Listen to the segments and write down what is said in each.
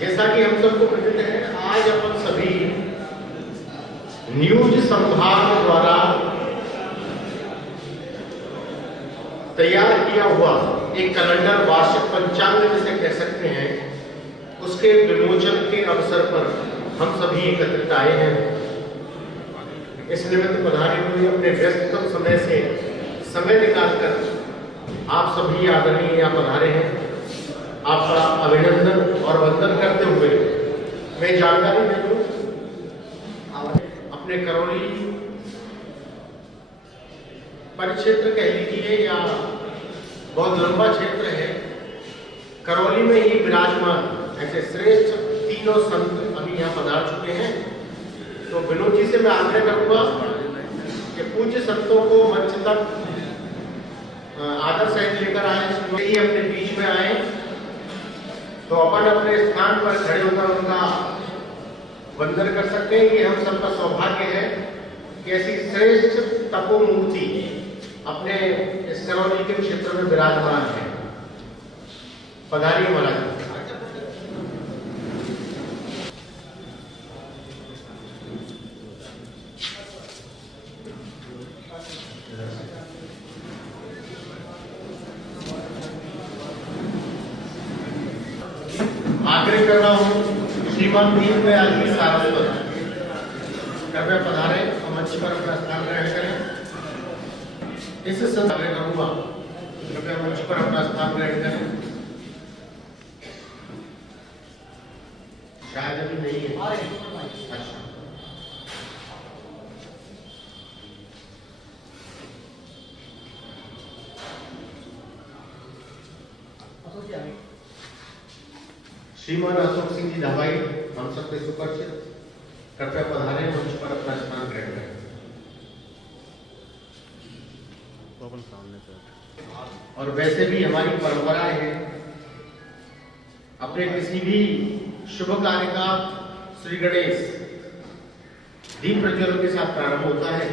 जैसा कि हम सबको पता है, आज अपन सभी न्यूज संभाग द्वारा तैयार किया हुआ एक कैलेंडर वार्षिक पंचांग जिसे कह सकते हैं, उसके विमोचन के अवसर पर हम सभी एकत्रित आए हैं। इस निमित्त पधारे हुए अपने व्यस्ततम समय से समय निकालकर आप सभी आदरणीय यहाँ पधारे हैं। आपका अभिनंदन और वंदन करते हुए मैं जानकारी दे दूं, अपने करौली परिक्षेत्र कह लीजिए या बहुत लंबा क्षेत्र है, करौली में ही विराजमान ऐसे श्रेष्ठ तीनों संत अभी यहाँ पधार चुके हैं। तो विनोद जी से मैं आग्रह करूंगा कि पूज्य संतों को मंच तक आदर सहित लेकर आए, ही अपने बीच में आए तो अपन अपने स्थान पर खड़े होकर उनका वंदन कर सकते हैं। ये हम सबका सौभाग्य है कि ऐसी श्रेष्ठ तपोमूर्ति अपने इस करौली के क्षेत्र में विराजमान है। पधारिए महाराज। आग्रह कर रहा हूँ श्रीमान दीनदयाल जी सारस्वत कृपया पधारे और मंच पर अपना स्थान ग्रहण करें। इस आग्रह करूंगा कृपया मंच पर अपना स्थान ग्रहण करें। शायद अभी नहीं है। अच्छा, श्रीमान अशोक सिंह जी दवाई हम सबके सुपरिचित, कृपया पधारे मंच पर अपना स्थान ग्रहण करें। और वैसे भी हमारी परंपरा है, अपने किसी भी शुभ कार्य का श्री गणेश दीप प्रज्वलन के साथ प्रारंभ होता है।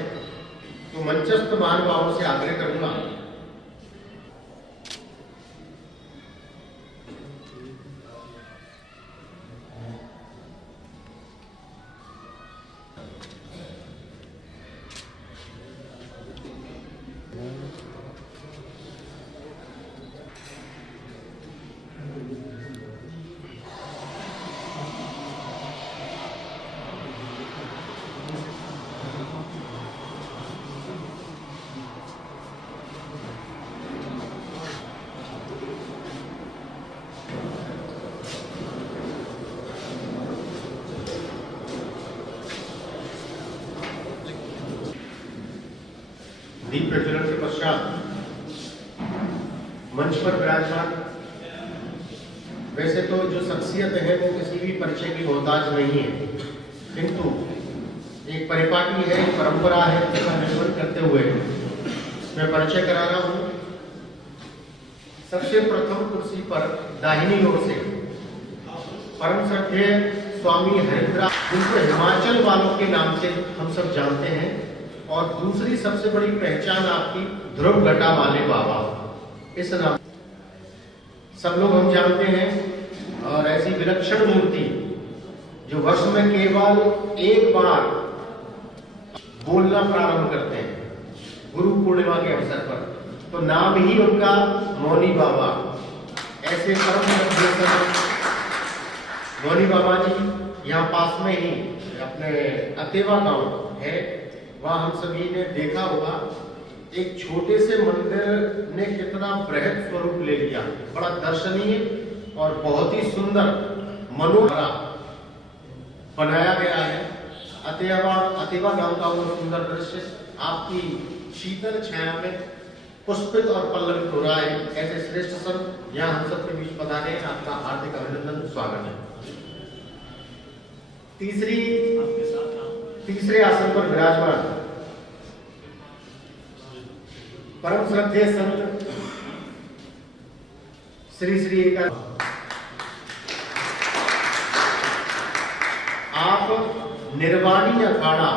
तो मंचस्थ महानुभावों से आग्रह करूंगा दीप प्रज्वलन के पश्चात मंच पर विराजमान। वैसे तो जो शख्सियत है वो किसी भी परिचय की मोहताज नहीं है, किंतु एक परिपाटी है, एक परंपरा है, जिसका निर्वहन करते हुए मैं परिचय करा रहा हूं। सबसे प्रथम कुर्सी पर दाहिनी ओर से परम श्रद्धेय स्वामी हरिद्रा, जिनको हिमाचल वालों के नाम से हम सब जानते हैं, और दूसरी सबसे बड़ी पहचान आपकी ध्रुव घटा वाले बाबा, इस नाम सब लोग हम जानते हैं। और ऐसी विलक्षण मूर्ति जो वर्ष में केवल एक बार बोलना प्रारंभ करते हैं गुरु पूर्णिमा के अवसर पर, तो नाम ही उनका मौनी बाबा। ऐसे परम मौनी बाबा जी यहाँ पास में ही अपने अतेवा गांव है, वहां हम सभी ने देखा होगा एक छोटे से मंदिर ने कितना बृहद स्वरूप ले लिया। बड़ा दर्शनीय और बहुत ही सुंदर मनोहरा बनाया गया है। अतेवा गांव का वो सुंदर दृश्य आपकी शीतल छाया में पुष्पित और पल्लवित हो रहा है। ऐसे श्रेष्ठ संत यहाँ हम सबके बीच पधारे हैं, आपका हार्दिक अभिनंदन, स्वागत है। तीसरे आसन पर विराजमान परम श्रद्धेय संत श्री श्री आप निर्वाणी अखाड़ा,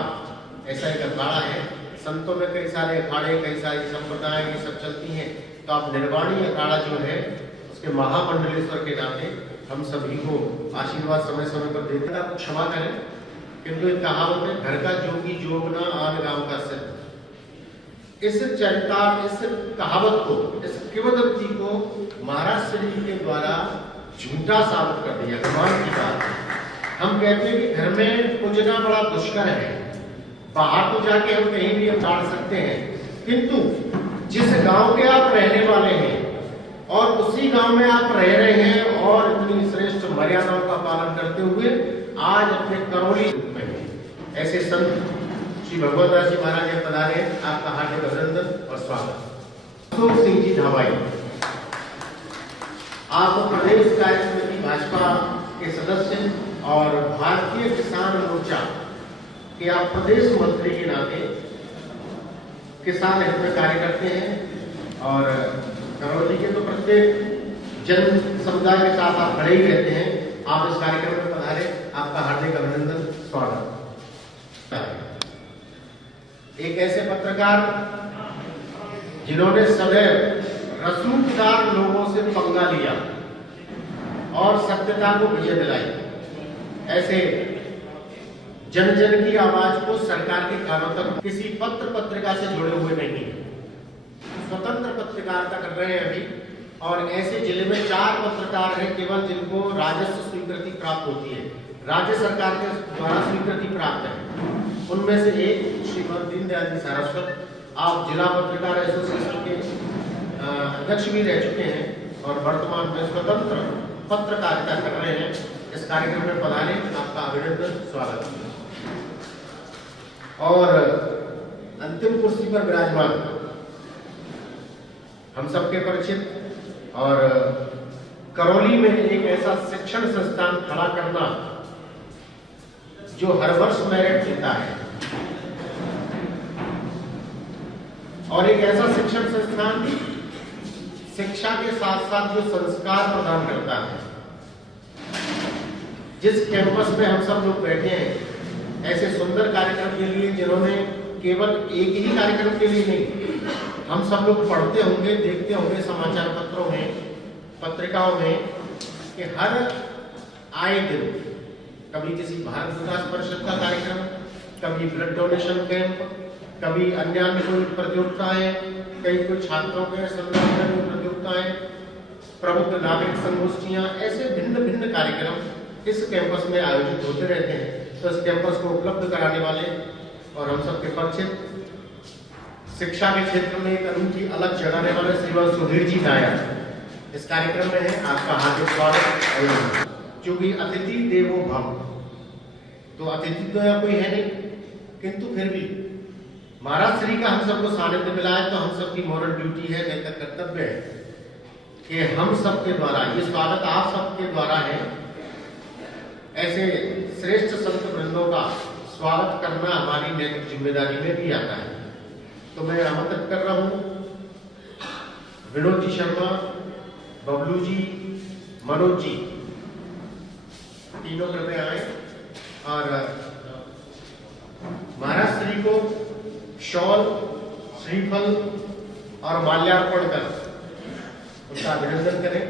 ऐसा एक अखाड़ा है, संतों में कई सारे अखाड़े, कई सारी संप्रदाय ये सब चलती हैं, तो आप निर्वाणी अखाड़ा जो है उसके महामंडलेश्वर के नाते हम सभी को आशीर्वाद समय समय पर देते हैं। क्षमा करें, किंतु एक कहावत है, घर का जोगी जोगना आन गांव का सिद्ध। इस चरितार्थ, इस कहावत को, इस किंवदंती को महाराज श्री जी के द्वारा झूठा साबित कर दिया। कमाल की बात है। हम कहते हैं कि घर में पूजना बड़ा दुष्कर है, बाहर तो जाके हम कहीं भी हम डाल सकते हैं, किंतु जिस गांव के आप रहने वाले हैं और उसी गांव में आप रह रहे हैं और इतनी श्रेष्ठ मर्यादाओं का पालन करते हुए आज अपने करौली में ऐसे संत श्री भगवत दास जी महाराज जी पधारे। आपका हार्दिक अभिनंदन और स्वागत। अशोक सिंह जी धावाई, आप प्रदेश कार्य समिति भाजपा के सदस्य और भारतीय किसान मोर्चा के आप प्रदेश मंत्री के नाते किसान हित में कार्य करते हैं और करौली के तो प्रत्येक जन समुदाय के साथ आप खड़े ही रहते हैं। आप इस कार्यक्रम में पधारे, आपका हार्दिक अभिनंदन, स्वागत। एक ऐसे पत्रकार जिन्होंने सदैव रसूखदार लोगों से पंगा लिया और सत्यता को विजय दिलाई, ऐसे जन जन की आवाज को सरकार के कानों तक किसी पत्र पत्रिका से जुड़े हुए नहीं, स्वतंत्र पत्रकारिता कर रहे हैं अभी। और ऐसे जिले में 4 पत्रकार हैं केवल जिनको राजस्व स्वीकृति प्राप्त होती है, राज्य सरकार के द्वारा स्वीकृति प्राप्त है। उनमें से एक श्रीमान दीनदयाल जी सारस्वत, आप जिला पत्रकार एसोसिएशन के अध्यक्ष भी रह चुके हैं और वर्तमान में स्वतंत्र पत्रकारिता कर रहे हैं। इस कार्यक्रम में पधारे, आपका अभिनंदन, स्वागत। और अंतिम कुर्सी पर विराजमान हम सबके परिचित और करौली में एक ऐसा शिक्षण संस्थान खड़ा करना जो हर वर्ष मेरिट देता है और एक ऐसा शिक्षण संस्थान शिक्षा के साथ साथ जो संस्कार प्रदान करता है। जिस कैंपस में हम सब लोग बैठे हैं ऐसे सुंदर कार्यक्रम के लिए, जिन्होंने केवल एक ही कार्यक्रम के लिए नहीं, हम सब लोग पढ़ते होंगे, देखते होंगे समाचार पत्रों में, पत्रिकाओं में कि हर आए दिन कभी किसी भारत विकास परिषद का कार्यक्रम, कभी ब्लड डोनेशन कैंप, कभी अन्य कोई प्रतियोगिताएं, कई कोई छात्रों के संदर्भ में प्रतियोगिताएं, प्रबुद्ध नागरिक संगोष्ठियां, ऐसे भिन्न भिन्न कार्यक्रम इस कैंपस में आयोजित होते रहते हैं। तो इस कैंपस को उपलब्ध कराने वाले और हम सबके परिचित शिक्षा के क्षेत्र में एक अनूठी अलग जगाने वाले श्रीमान सुधीर जी नायर इस कार्यक्रम में है। आपका हार्दिक स्वागत। क्योंकि अतिथि देवो भव, तो अतिथि तो यहाँ कोई है नहीं, किंतु फिर भी महाराज श्री का हम सबको सानिध्य मिला है, तो हम सबकी मॉरल ड्यूटी है, नैतिक कर्तव्य है कि हम सबके द्वारा ये स्वागत आप सबके द्वारा है, ऐसे श्रेष्ठ संत वृंदों का स्वागत करना हमारी नैतिक जिम्मेदारी में भी आता है। तो मैं आमंत्रित कर रहा हूं विनोद जी शर्मा, बबलू जी, मनोज जी, तीनों कृपया आए और महाराज श्री को शॉल, श्रीफल और माल्यार्पण कर उनका अभिनंदन करें।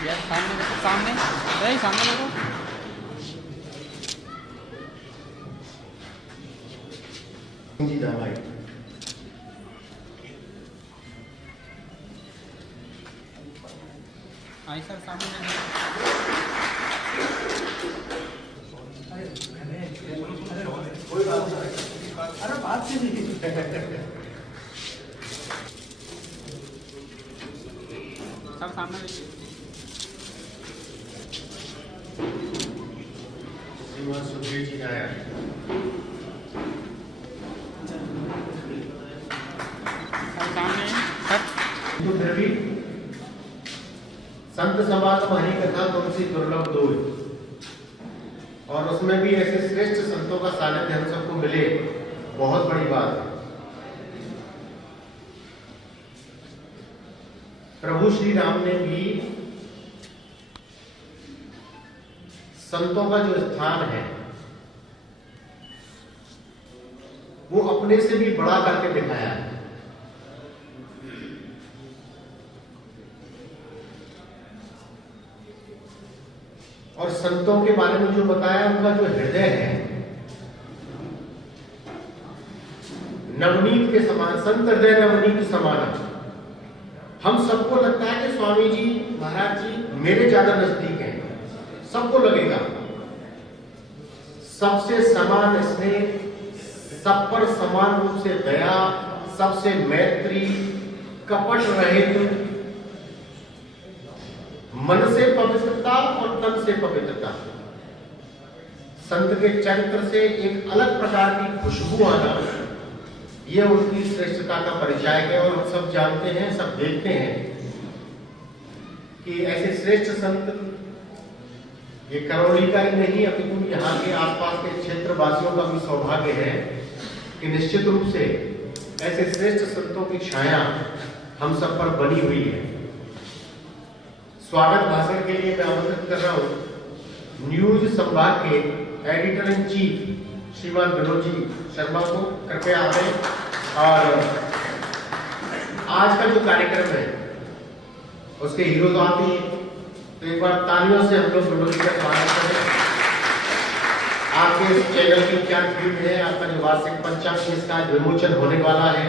यार सामने देखो, सामने नहीं, सामने देखो। जी भाई, आई सर सामने देखो। सर सामने देखिए। श्रीमान सुधीर जी आया। सर सामने सर। तो फिर भी संत समागम हरि कथा तुलसी दुर्लभ दोय, और उसमें भी ऐसे श्रेष्ठ संतों का सानिध्य हम सबको मिले, बहुत बड़ी बात है। प्रभु श्री राम ने भी संतों का जो स्थान है वो अपने से भी बड़ा करके दिखाया है। और संतों के बारे में जो बताया, उनका जो हृदय है नवनीत के समान, संत हृदय नवनीत समान। हम सबको लगता है कि स्वामी जी महाराज जी मेरे ज्यादा नजदीक हैं, सबको लगेगा। सबसे समान स्नेह, सब पर समान रूप से दया, सबसे मैत्री, कपट रहित, मन से पवित्रता और तन से पवित्रता। संत के चरित्र से एक अलग प्रकार की खुशबू आना, यह उनकी श्रेष्ठता का परिचय है। और हम सब जानते हैं, सब देखते हैं कि ऐसे श्रेष्ठ संत ये करौली का ही नहीं, अपितु यहाँ के आसपास के क्षेत्र वासियों का भी सौभाग्य है कि निश्चित रूप से ऐसे श्रेष्ठ संतों की छाया हम सब पर बनी हुई है। स्वागत भाषण के लिए मैं आमंत्रित कर रहा हूं न्यूज संभाग के एडिटर इन चीफ श्रीमान विनोद जी शर्मा को, कृपया आए। और आज का जो कार्यक्रम है उसके हीरो तो आप ही, तो एक बार तालियों से हम लोग विनोद जी का स्वागत करें। आपके इस चैनल की क्या थीम है, आपका जो वार्षिक पंचांग इसका विमोचन होने वाला है,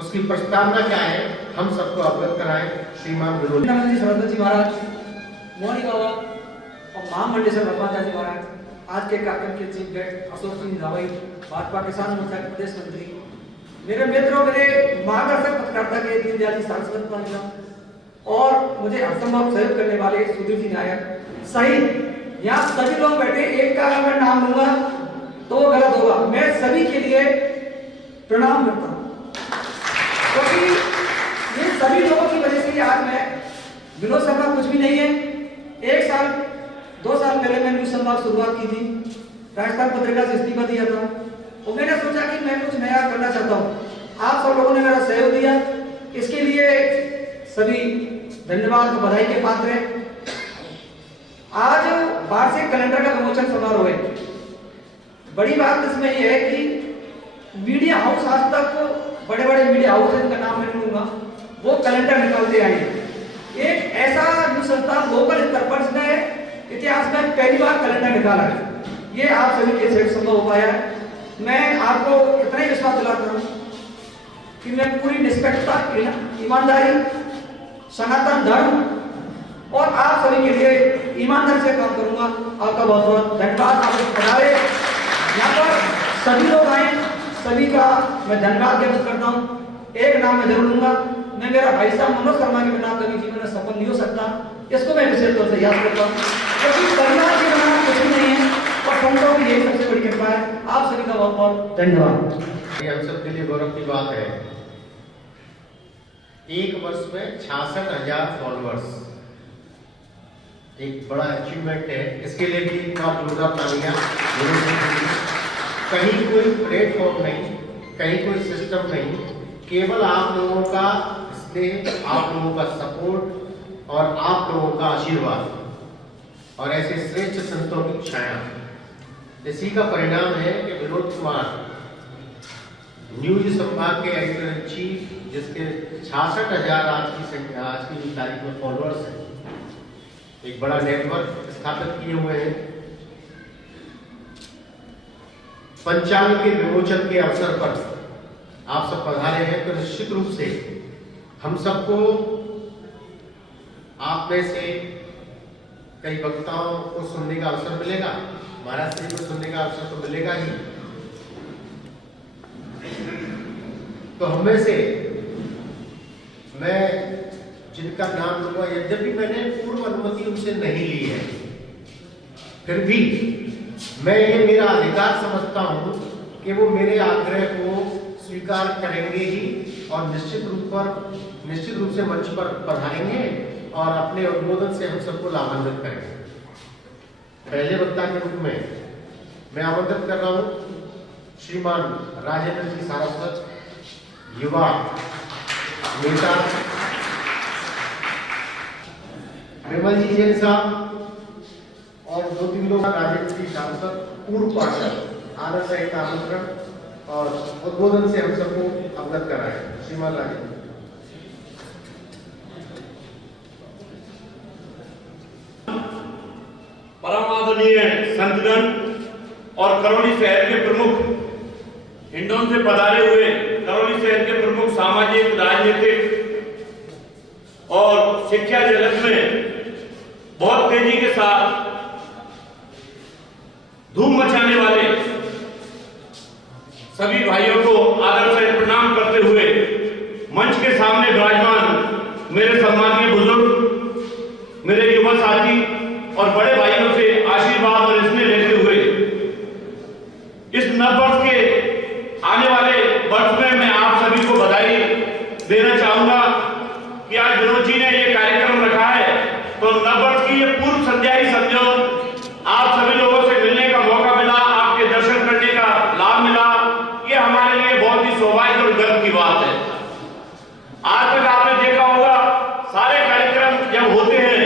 उसकी प्रस्तावना क्या है, हम सबको अवगत कराएं। श्रीमान विनोद जी, सरदार जी महाराज, मोहनी बाबा और महामंडेश्वर भगवान जी महाराज, आज के कार्यक्रम के चीफ गेस्ट अशोक सिंह धावई, भाजपा किसान मोर्चा के प्रदेश मंत्री, मेरे मित्रों, मेरे मार्गदर्शक पत्रकारिता के दीनदयाल जी सांसद परिषद और मुझे असंभव सहयोग करने वाले सुधीर जी नायक सहित यहाँ सभी लोग बैठे, एक का अगर मैं नाम लूंगा तो वो गलत होगा। मैं सभी के लिए प्रणाम करता हूँ, क्योंकि ये सभी लोगों की वजह से आज मैं, विनोद शर्मा कुछ भी नहीं है। 1 साल 2 साल पहले मैंने न्यूज संभाग शुरुआत की थी, राजस्थान पत्रिका से इस्तीफा दिया था, और मैंने सोचा कि मैं कुछ नया करना चाहता हूँ। आप सब लोगों ने मेरा सहयोग दिया, इसके लिए सभी धन्यवाद और बधाई के पात्र हैं। आज वार्षिक कैलेंडर का विमोचन समारोह है। बड़ी बात इसमें यह है कि मीडिया हाउस, आज तक बड़े बड़े मीडिया हाउस जिनका नाम मैं लूंगा, वो कैलेंडर निकालते आए। एक ऐसा न्यूज संस्थान लोकल स्तर पर जिसने इतिहास में पहली बार कैलेंडर निकाला है, ये आप सभी के से संभव हो पाया है। मैं आपको इतना ही विश्वास दिलाता हूँ कि मैं पूरी निष्पक्षता, ईमानदारी, सनातन धर्म और आप सभी के लिए ईमानदारी से काम करूंगा। आपका बहुत बहुत धन्यवाद। आप पधारे, यहाँ पर सभी लोग आए, सभी का मैं धन्यवाद ज्ञापित करता हूँ। एक नाम मैं जरूर लूंगा, मैं मेरा भाई साहब मनोज शर्मा के बिना कभी जीवन में सफल नहीं हो सकता, इसको मैं विशेष तौर से याद करता हूँ, क्योंकि परिवार के बिना कुछ भी नहीं है और संतों की यही सबसे बड़ी कृपा है। आप सभी का बहुत बहुत धन्यवाद। ये हम सब के लिए गौरव की बात है। 1 वर्ष में 66,000 फॉलोअर्स, एक बड़ा अचीवमेंट है। इसके लिए भी एक बार जोरदार तालियां। कहीं कोई प्लेटफॉर्म नहीं, कहीं कोई सिस्टम नहीं, केवल आप लोगों का स्नेह, आप लोगों का सपोर्ट और आप लोगों का आशीर्वाद और ऐसे श्रेष्ठ संतों की छाया, इसी का परिणाम है कि विनोद कुमार न्यूज संभाग के एडिटर इन चीफ, जिसके 66,000 आज की तारीख में फॉलोअर्स हैं, एक बड़ा नेटवर्क स्थापित किए हुए हैं। पंचांग के विमोचन के अवसर पर आप सब पधारे हैं, तो निश्चित रूप से हम सबको आप में से कई वक्ताओं को सुनने का अवसर मिलेगा, महाराज श्री को सुनने का अवसर तो मिलेगा ही, तो हमें से मैं जिनका नाम लूंगा, यद्यपि मैंने पूर्व अनुमति उनसे नहीं ली है, फिर भी मैं ये मेरा अधिकार समझता हूं कि वो मेरे आग्रह को स्वीकार करेंगे ही और निश्चित रूप से मंच पर पधारेंगे और अपने अनुमोदन से हम सबको लाभान्वित करेंगे। पहले वक्ता के रूप में मैं आमंत्रित कर रहा हूं श्रीमान राजेंद्र जी सारस्वत, युवा नेता, विमल जी जैन साहब और 2-3 लोग, राजेंद्र जी सारस्वत पूर्व पार्षद, आदर सहित आमंत्रण और उद्बोधन से हम सबको अवगत कराएं। श्रीमान राजेंद्र। परम आदरणीय संतगण और करौली शहर के प्रमुख, हिंडौन से पधारे हुए करौली शहर के प्रमुख सामाजिक, राजनीतिक और शिक्षा जगत में बहुत तेजी के साथ धूम मचाने वाले सभी भाइयों को आदर से प्रणाम करते हुए मंच के सामने विराजमान मेरे सम्मानीय बुजुर्ग, मेरे युवा साथी और बड़े भाइयों से आशीर्वाद और स्नेह लेते हुए इस नववर्ष के आने वाले वर्ष में मैं आप सभी को बधाई देना चाहूंगा कि आज विनोद जी ने ये कार्यक्रम रखा है, तो नववर्ष की ये पूर्व संध्या ही समझो। आप सभी लोगों से मिलने का मौका मिला, आपके दर्शन करने का लाभ मिला, ये हमारे लिए बहुत ही सौभाग्य और गर्व की बात है। आज तक आपने देखा होगा सारे कार्यक्रम जब होते हैं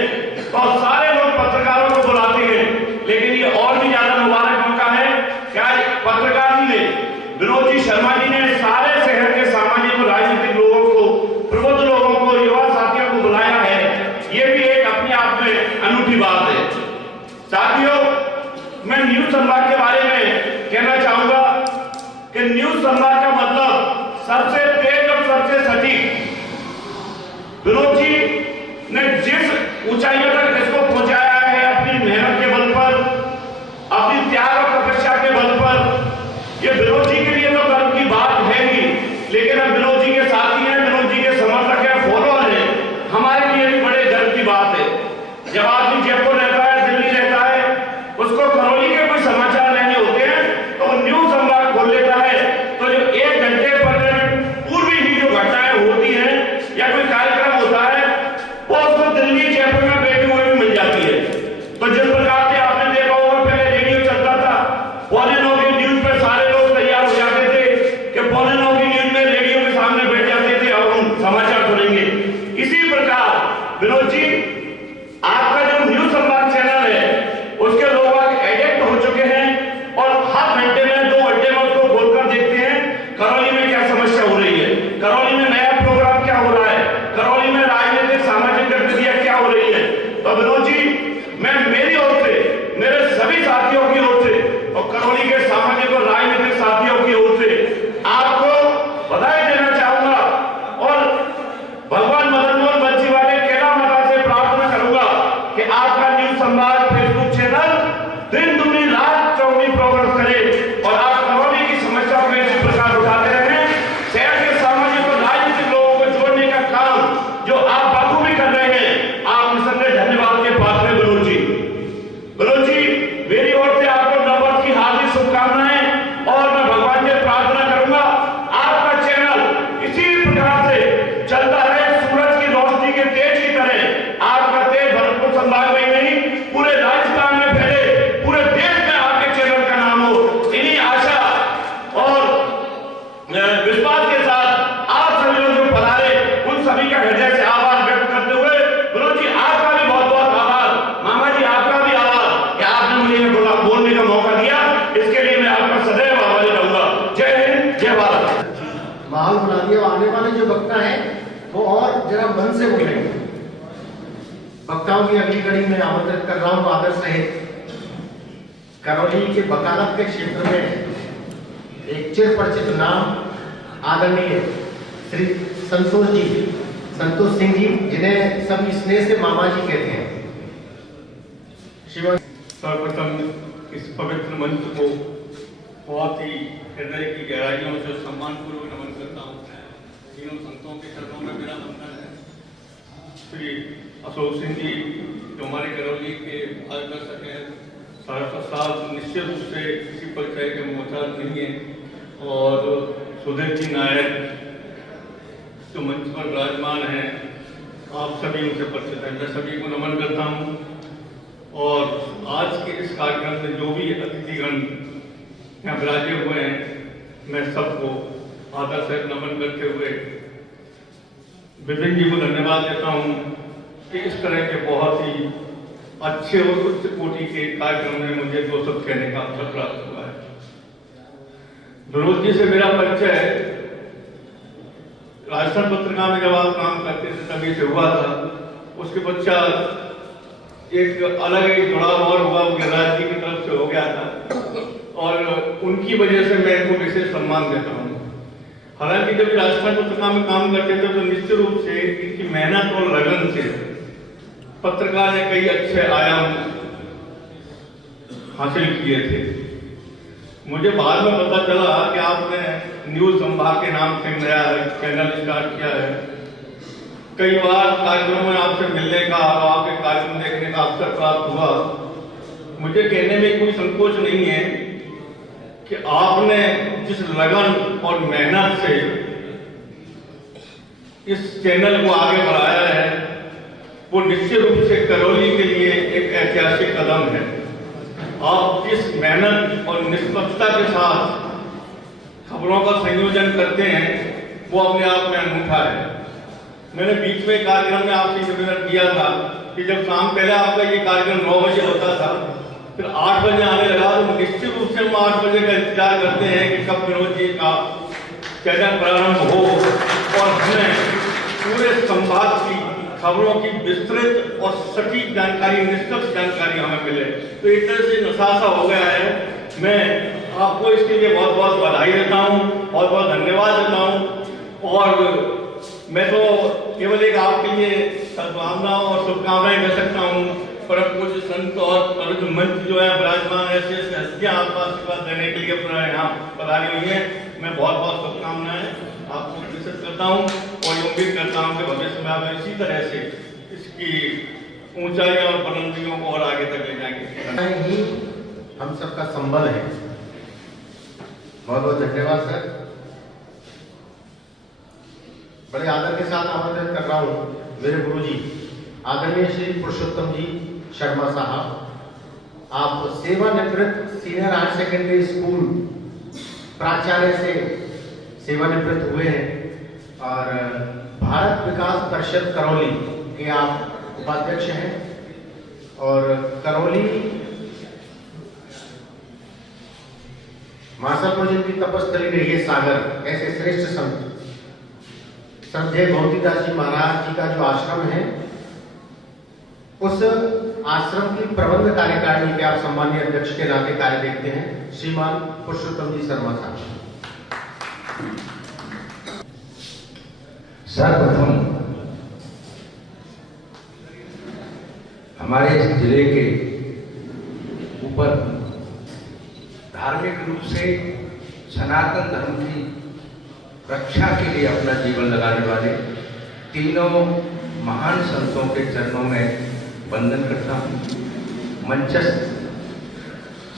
तो सारे लोग पत्रकारों को बुलाते हैं, लेकिन ये और भी ज्यादा मुबारक मौका है कि आज पत्रकार जी ने, विनोद जी शर्मा जी ने सारे शहर के सामाजिक और राजनीतिक लोगों को, प्रबुद्ध लोगों को, युवा साथियों को बुलाया है। ये भी एक अपने आप में अनूठी बात है। साथियों, मैं न्यूज संवाद के बारे में कहना चाहूंगा कि न्यूज संवाद का मतलब सबसे तेज और सबसे सटीक। विनोद जी ने जिस ऊंचाइयों तक इसको पहुंचाया है अपनी मेहनत के बल पर, अपनी त्याग और तपस्या के बल पर, ये विनोद जी के लिए तो गर्व की बात है ही, लेकिन अब विनोद जी के साथी हैं, विनोद जी के समर्थक हैं, फॉलोअर हैं, हमारे लिए भी बड़े गर्व की बात है। जब आदमी जयपुर रहता है, दिल्ली रहता है, उसको करौली के कोई समाचार लेने होते हैं तो न्यूज संवाद खोल लेता है, तो जो 1 घंटे पूर्व ही जो घटनाएं होती हैं या कोई कार्यक्रम होता है वो उसको दिल्ली, जयपुर में बैठे हुए भी मिल जाती है। तो जिस प्रकार से आपने देखा होगा पहले रेडियो चलता था, 9:15 की न्यूज पे सारे लोग तैयार हो जाते थे कि 9:15 की न्यूज में रेडियो के सामने बैठ जाते थे और हम समाचार सुनेंगे। इसी प्रकार विनोद जी, आपका जो न्यूज संवाद चैनल है उसके लोग एडिक्ट हो चुके हैं और हर घंटे में 2 घंटे में उसको खोलकर देखते हैं करौली में क्या समस्या हो रही है, करौली में नया प्रोग्राम क्या हो रहा है, करौली में राजनीतिक सामाजिक गतिविधियां क्या हो रही है। तो विनोद जी, मैं मेरी ओर से, मेरे सभी साथियों की ओर से और करौली के सामाजिक और राजनीतिक साथियों की ओर से आपको बधाई देना चाहूंगा और भगवान मदन मोहन बंसीवाले केला माता से प्रार्थना करूंगा कि आपका न्यूज संवाद फेसबुक चैनल दिन दुनी रात चौगुनी प्रोग्रेस करे और आप करौली की समस्या को इस प्रकार उठाते रहें। शहर के सामाजिक और राजनीतिक लोगों को जोड़ने का काम जो आप बखूबी कर रहे हैं, आप निसंदेह धन्यवाद के पात्र हैं विनोद जी। विनोद जी, मेरी ओर से आपको नववर्ष की हार्दिक शुभकामनाएं और मैं भगवान से प्रार्थना करूंगा आपका चैनल इसी प्रकार से चलता रहे, सूरज की रोशनी के तेज की तरह आपका तेज भरतपुर संभाग में नहीं पूरे राजस्थान में फैले, पूरे देश में आपके चैनल का नाम हो। इन्हीं आशा और विश्वास के साथ आप सभी लोग जो पधारे उन सभी का हृदय से आभार व्यक्त करते हुए विनोद जी आपका भी बहुत बहुत आभार, मामा जी आपका भी आभार कि आपने मुझे बोलने का मौका दिया, इसके लिए मैं आपका सदैव आभारी रहूंगा। जय हिंद, जय भारत। माहौल बना दिया। आने वाले जो वक्ता है वो और जरा मन से बोलेंगे। वक्ताओं की अगली कड़ी में आमंत्रित कर रहा हूं आदर सहित करौली के वकालत के क्षेत्र में एक चिर परिचित नाम आदरणीय श्री संतोष सिंह जी, जिन्हें सभी स्नेह से मामा जी कहते हैं। सर्वप्रथम इस पवित्र मंच को बहुत ही हृदय की गहराइयों से सम्मानपूर्वक नमन करता हूँ। चरणों में मेरा वंदन है। श्री अशोक सिंह जी जो हमारे करौली के मार्गदर्शक हैं, साथ निश्चित रूप से किसी परिचय के मोहताज नहीं है। और सुधीर जी नायक जो मंच पर विराजमान हैं, आप सभी उनसे परिचित हैं, मैं सभी को नमन करता हूँ। और आज के इस कार्यक्रम में जो भी अतिथिगण यहाँ विराजे हुए हैं, मैं सबको आदर से नमन करते हुए विपिन जी को धन्यवाद देता हूँ कि इस तरह के बहुत ही अच्छे और उच्च कोटि के कार्यक्रम में मुझे दो शब्द कहने का अवसर प्राप्त हुआ है। विनोद जी से मेरा परिचय राजस्थान पत्रिका में जब आप काम करते थे तभी से हुआ था। उसके पश्चात एक अलग एक जुड़ाव और हुआ, गिरिराज जी की तरफ से हो गया था और उनकी वजह से मैं इनको विशेष सम्मान देता हूँ। हालांकि जब राजस्थान पत्रिका में काम करते थे तो निश्चित रूप से इनकी मेहनत और लगन से पत्रकार ने कई अच्छे आयाम हासिल किए थे। मुझे बाद में पता चला कि आपने न्यूज संभाग के नाम से नया चैनल स्टार्ट किया है। कई बार कार्यक्रमों में आपसे मिलने का और आपके कार्यक्रम देखने का अवसर प्राप्त हुआ। मुझे कहने में कोई संकोच नहीं है कि आपने जिस लगन और मेहनत से इस चैनल को आगे बढ़ाया है वो निश्चित रूप से करौली के लिए एक ऐतिहासिक कदम है। आप जिस मेहनत और निष्पक्षता के साथ खबरों का संयोजन करते हैं वो अपने आप में अनूठा है। मैंने बीच में कार्यक्रम में आपसे निवेदन किया था कि जब शाम पहले आपका ये कार्यक्रम 9 बजे होता था, फिर 8 बजे आने लगा, तो निश्चित रूप से हम 8 बजे का इंतजार करते हैं कि कब विनोद जी का चैनल प्रारंभ हो और हमें पूरे संभाग की खबरों की विस्तृत और सटीक जानकारी, निष्पक्ष जानकारी हमें मिले। तो एक तरह से नशासा हो गया है। मैं आपको इसके लिए बहुत बहुत बधाई देता हूँ, बहुत बहुत धन्यवाद देता हूँ। और मैं तो केवल एक आपके लिए सद्भावनाओं और शुभकामनाएं दे सकता हूँ। परम पूज्य संत और पवित्र मंच जो है विराजमान ऐसे ऐसे हस्तियां आपको आशीर्वाद देने के लिए यहाँ पधारी हुई है। मैं बहुत बहुत शुभकामनाएं आपको विकसित करता हूँ और उम्मीद करता हूँ कि भविष्य में आप इसी तरह से इसकी ऊंचाइयों और बुलंदियों को और आगे तक ले जाएंगे। ही हम सबका संबल है। बहुत बहुत धन्यवाद सर। बड़े आदर के साथ आमंत्रित कर रहा हूँ मेरे गुरुजी आदरणीय श्री पुरुषोत्तम जी शर्मा साहब। आप सेवानिवृत्त सीनियर हायर सेकेंडरी स्कूल प्राचार्य से सेवानिवृत्त हुए हैं और भारत विकास परिषद करौली के आप उपाध्यक्ष हैं। और करौली मासापुर जिनकी तपस्थली रही है सागर, ऐसे श्रेष्ठ संत जय भौतिदास जी महाराज जी का जो आश्रम है, उस आश्रम की प्रबंध कार्यकारिणी के आप सम्मानीय अध्यक्ष के नाते कार्य देखते हैं श्रीमान पुरुषोत्तम जी शर्मा साहब। सर्वप्रथम हमारे इस जिले के ऊपर धार्मिक रूप से सनातन धर्म की रक्षा के लिए अपना जीवन लगाने वाले तीनों महान संतों के चरणों में वंदन करता हूँ। मंचस्थ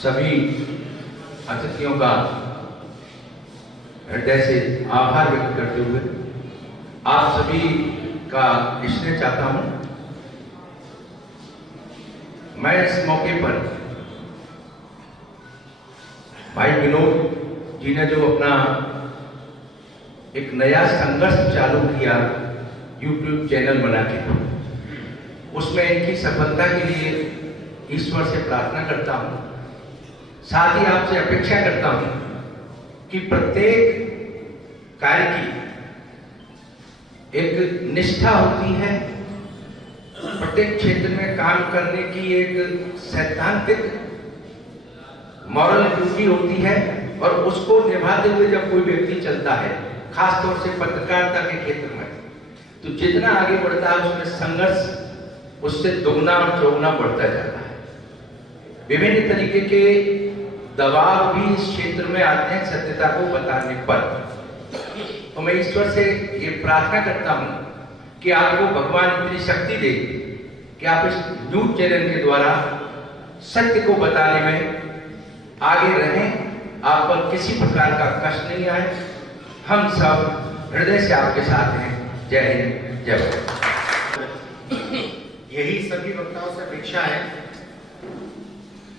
सभी अतिथियों का हृदय से आभार व्यक्त करते हुए आप सभी का स्नेह चाहता हूँ। मैं इस मौके पर भाई विनोद जी ने जो अपना एक नया संघर्ष चालू किया YouTube चैनल बना के, उसमें इनकी सफलता के लिए ईश्वर से प्रार्थना करता हूँ। साथ ही आपसे अपेक्षा करता हूँ कि प्रत्येक कार्य की एक निष्ठा होती है, प्रत्येक क्षेत्र में काम करने की एक सैद्धांतिक मॉरल ड्यूटी होती है और उसको निभाते हुए जब कोई व्यक्ति चलता है, खासतौर से पत्रकारिता के क्षेत्र में, तो जितना आगे बढ़ता है उसमें संघर्ष उससे दुगना और चौगुना बढ़ता जाता है। विभिन्न तरीके के दबाव भी इस क्षेत्र में आते हैं सत्यता को बताने पर। तो मैं ईश्वर से ये प्रार्थना करता हूँ कि आपको भगवान इतनी शक्ति दे कि आप इस न्यूज चैनल के द्वारा सत्य को बताने में आगे रहें, आप पर किसी प्रकार का कष्ट नहीं आए। हम सब हृदय से आपके साथ हैं। जय हिंद, जय भारत। यही सभी वक्ताओं से अपेक्षा है।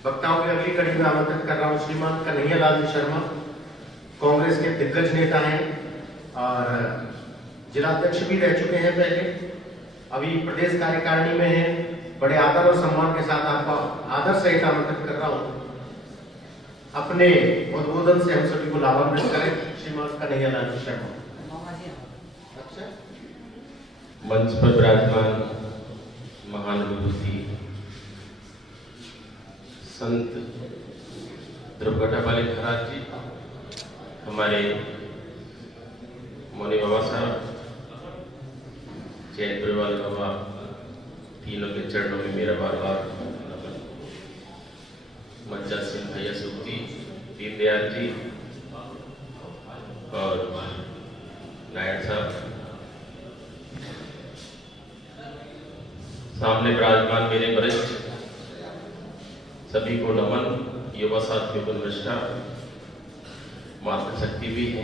वक्ताओं की अगली कड़ी में आमंत्रित कर रहा हूँ श्रीमान कन्हैया लाल शर्मा, कांग्रेस के दिग्गज नेता हैं और जिला अध्यक्ष भी रह चुके हैं पहले, अभी प्रदेश कार्यकारिणी में हैं। बड़े आदर और सम्मान के साथ आपका आदर सहित आमंत्रित कर रहा हूँ। अपने उद्बोधन से हम सभी को लाभान्वित करें। श्रीमान कन्हैया लाल शर्मा। अच्छा, मंच पर विराजमान महान विभूति संत ध्रुवघटापाली महाराज जी, हमारे मौनी बाबा साहब, जैन परिवार बाबा, तीनों के चरणों में मेरा बार बार नमन। मज्जा सिंह भैया सुखती, दीनदयाल जी और नायक साहब, सामने विराजमान मेरे वरिष्ठ सभी को नमन। युवा साथियों को नमस्कार। मातृशक्ति भी है।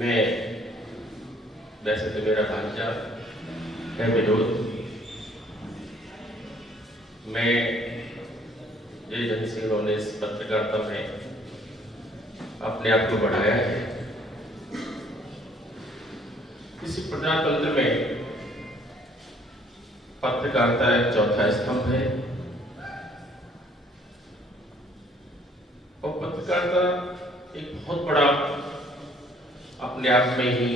मैं वैसे तो मेरा भांजा है विनोद, मैं जिस ढंग से उन्होंने इस पत्रकारिता में अपने आप को बढ़ाया है, इसी प्रजातंत्र में पत्रकारिता एक चौथा स्तंभ है और पत्रकारिता एक बहुत बड़ा अपने आप में ही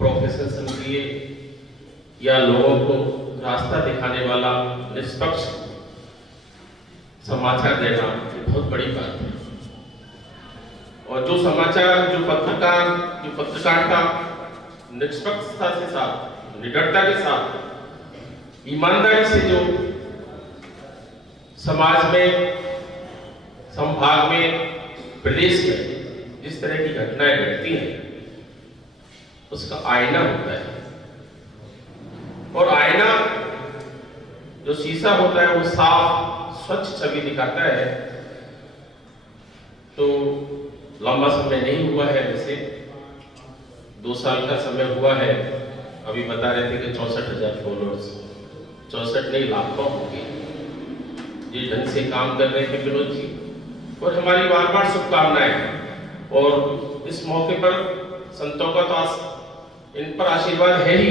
प्रोफेशन समझिए या लोगों को रास्ता दिखाने वाला निष्पक्ष समाचार देना बहुत बड़ी बात है। और जो समाचार, जो पत्रकारिता निष्पक्षता के साथ, निडरता के साथ, ईमानदारी से जो समाज में, संभाग में, प्रदेश में जिस तरह की घटनाएं घटती हैं उसका आईना होता है। और आईना जो शीशा होता है वो साफ स्वच्छ छवि दिखाता है। तो लंबा समय नहीं हुआ है, वैसे 2 साल का समय हुआ है। अभी बता रहे थे कि 64,000 फॉलोअर्स, 64 नहीं लाखों होंगे। ये ढंग से काम कर रहे थे विनोद जी और हमारी बार बार शुभकामनाएं। और इस मौके पर संतों का तो इन पर आशीर्वाद है ही,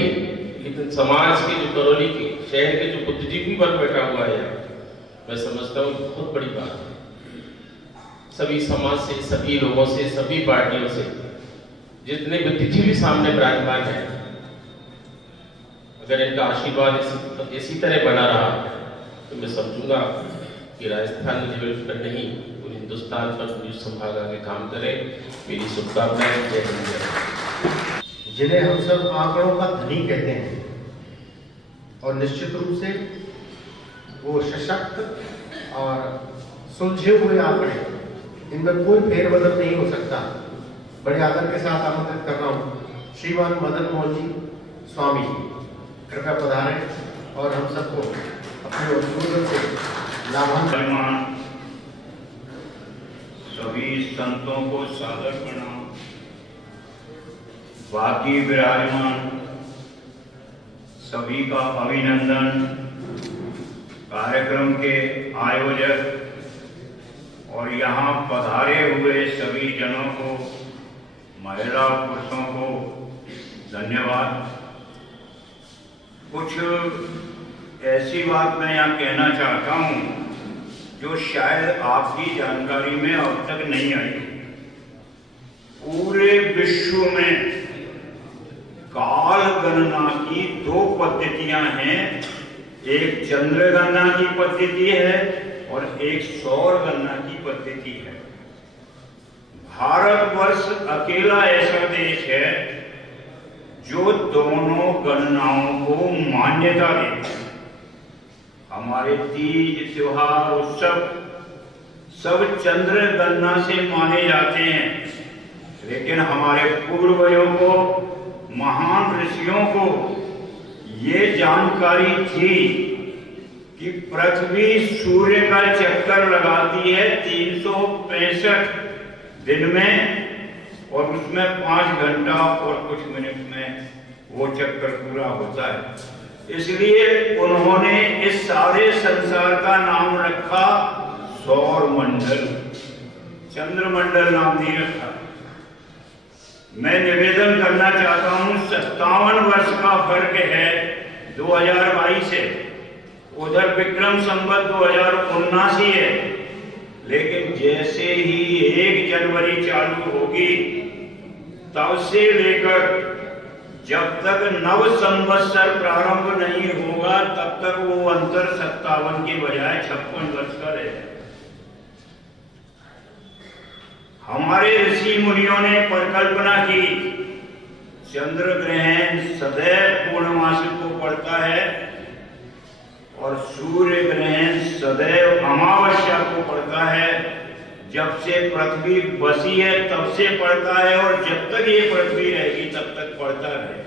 लेकिन समाज के जो करौली के शहर के जो बुद्धिजीवी वर्ग बैठा हुआ है, मैं समझता हूँ बहुत बड़ी बात है। सभी समाज से, सभी लोगों से, सभी पार्टियों से जितने बुद्धिजीवी सामने विराजमान है, अगर इनका आशीर्वाद इसी तरह बना रहा तो मैं समझूंगा कि राजस्थान लेवल पर नहीं पूरे हिंदुस्तान पर न्यूज संभाग आगे काम करे। मेरी शुभकामनाएं। जय हिंद। जिन्हें हम सब आंकड़ों का धनी कहते हैं और निश्चित रूप से वो सशक्त और सुलझे हुए आंकड़े, इनमें कोई फेरबदल नहीं हो सकता। बड़े आदर के साथ आमंत्रित कर रहा हूँ श्रीमान मदन मोहन जी स्वामी, कृपया पधारें और हम सबको अपने उद्बोधन से लाभान्वित। सभी संतों को सादर प्रणाम। बाकी विराजमान सभी का अभिनंदन। कार्यक्रम के आयोजक और यहाँ पधारे हुए सभी जनों को, महिला पुरुषों को धन्यवाद। कुछ ऐसी बात मैं यहाँ कहना चाहता हूँ जो शायद आपकी जानकारी में अब तक नहीं आई। पूरे विश्व में काल गणना की 2 पद्धतियां हैं। एक चंद्र गणना की पद्धति है और एक सौर गणना की पद्धति है। भारतवर्ष अकेला ऐसा देश है जो दोनों गणनाओं को मान्यता देता है। हमारे तीज, त्योहार, उत्सव सब चंद्र गणना से माने जाते हैं लेकिन हमारे पूर्वजों को, महान ऋषियों को ये जानकारी थी कि पृथ्वी सूर्य का चक्कर लगाती है 365 दिन में, और उसमें 5 घंटा और कुछ मिनट में वो चक्कर पूरा होता है। इसलिए उन्होंने इस सारे संसार का नाम रखा सौर मंडल, चंद्रमंडल नाम नहीं रखा। मैं निवेदन करना चाहता हूं, 57 वर्ष का फर्क है 2022 से, उधर विक्रम संवत 2079 है, लेकिन जैसे ही 1 जनवरी चालू होगी तब से लेकर जब तक नव संवत्सर प्रारंभ नहीं होगा तब तक वो अंतर 57 की बजाय 56 वर्ष का रहेगा। हमारे ऋषि मुनियों ने परिकल्पना की, चंद्र ग्रहण सदैव पूर्णमासी को पड़ता है और सूर्य ग्रहण सदैव अमावस्या को पड़ता है। जब से पृथ्वी बसी है तब से पड़ता है और जब तक ये पृथ्वी रहेगी तब तक पड़ता रहे।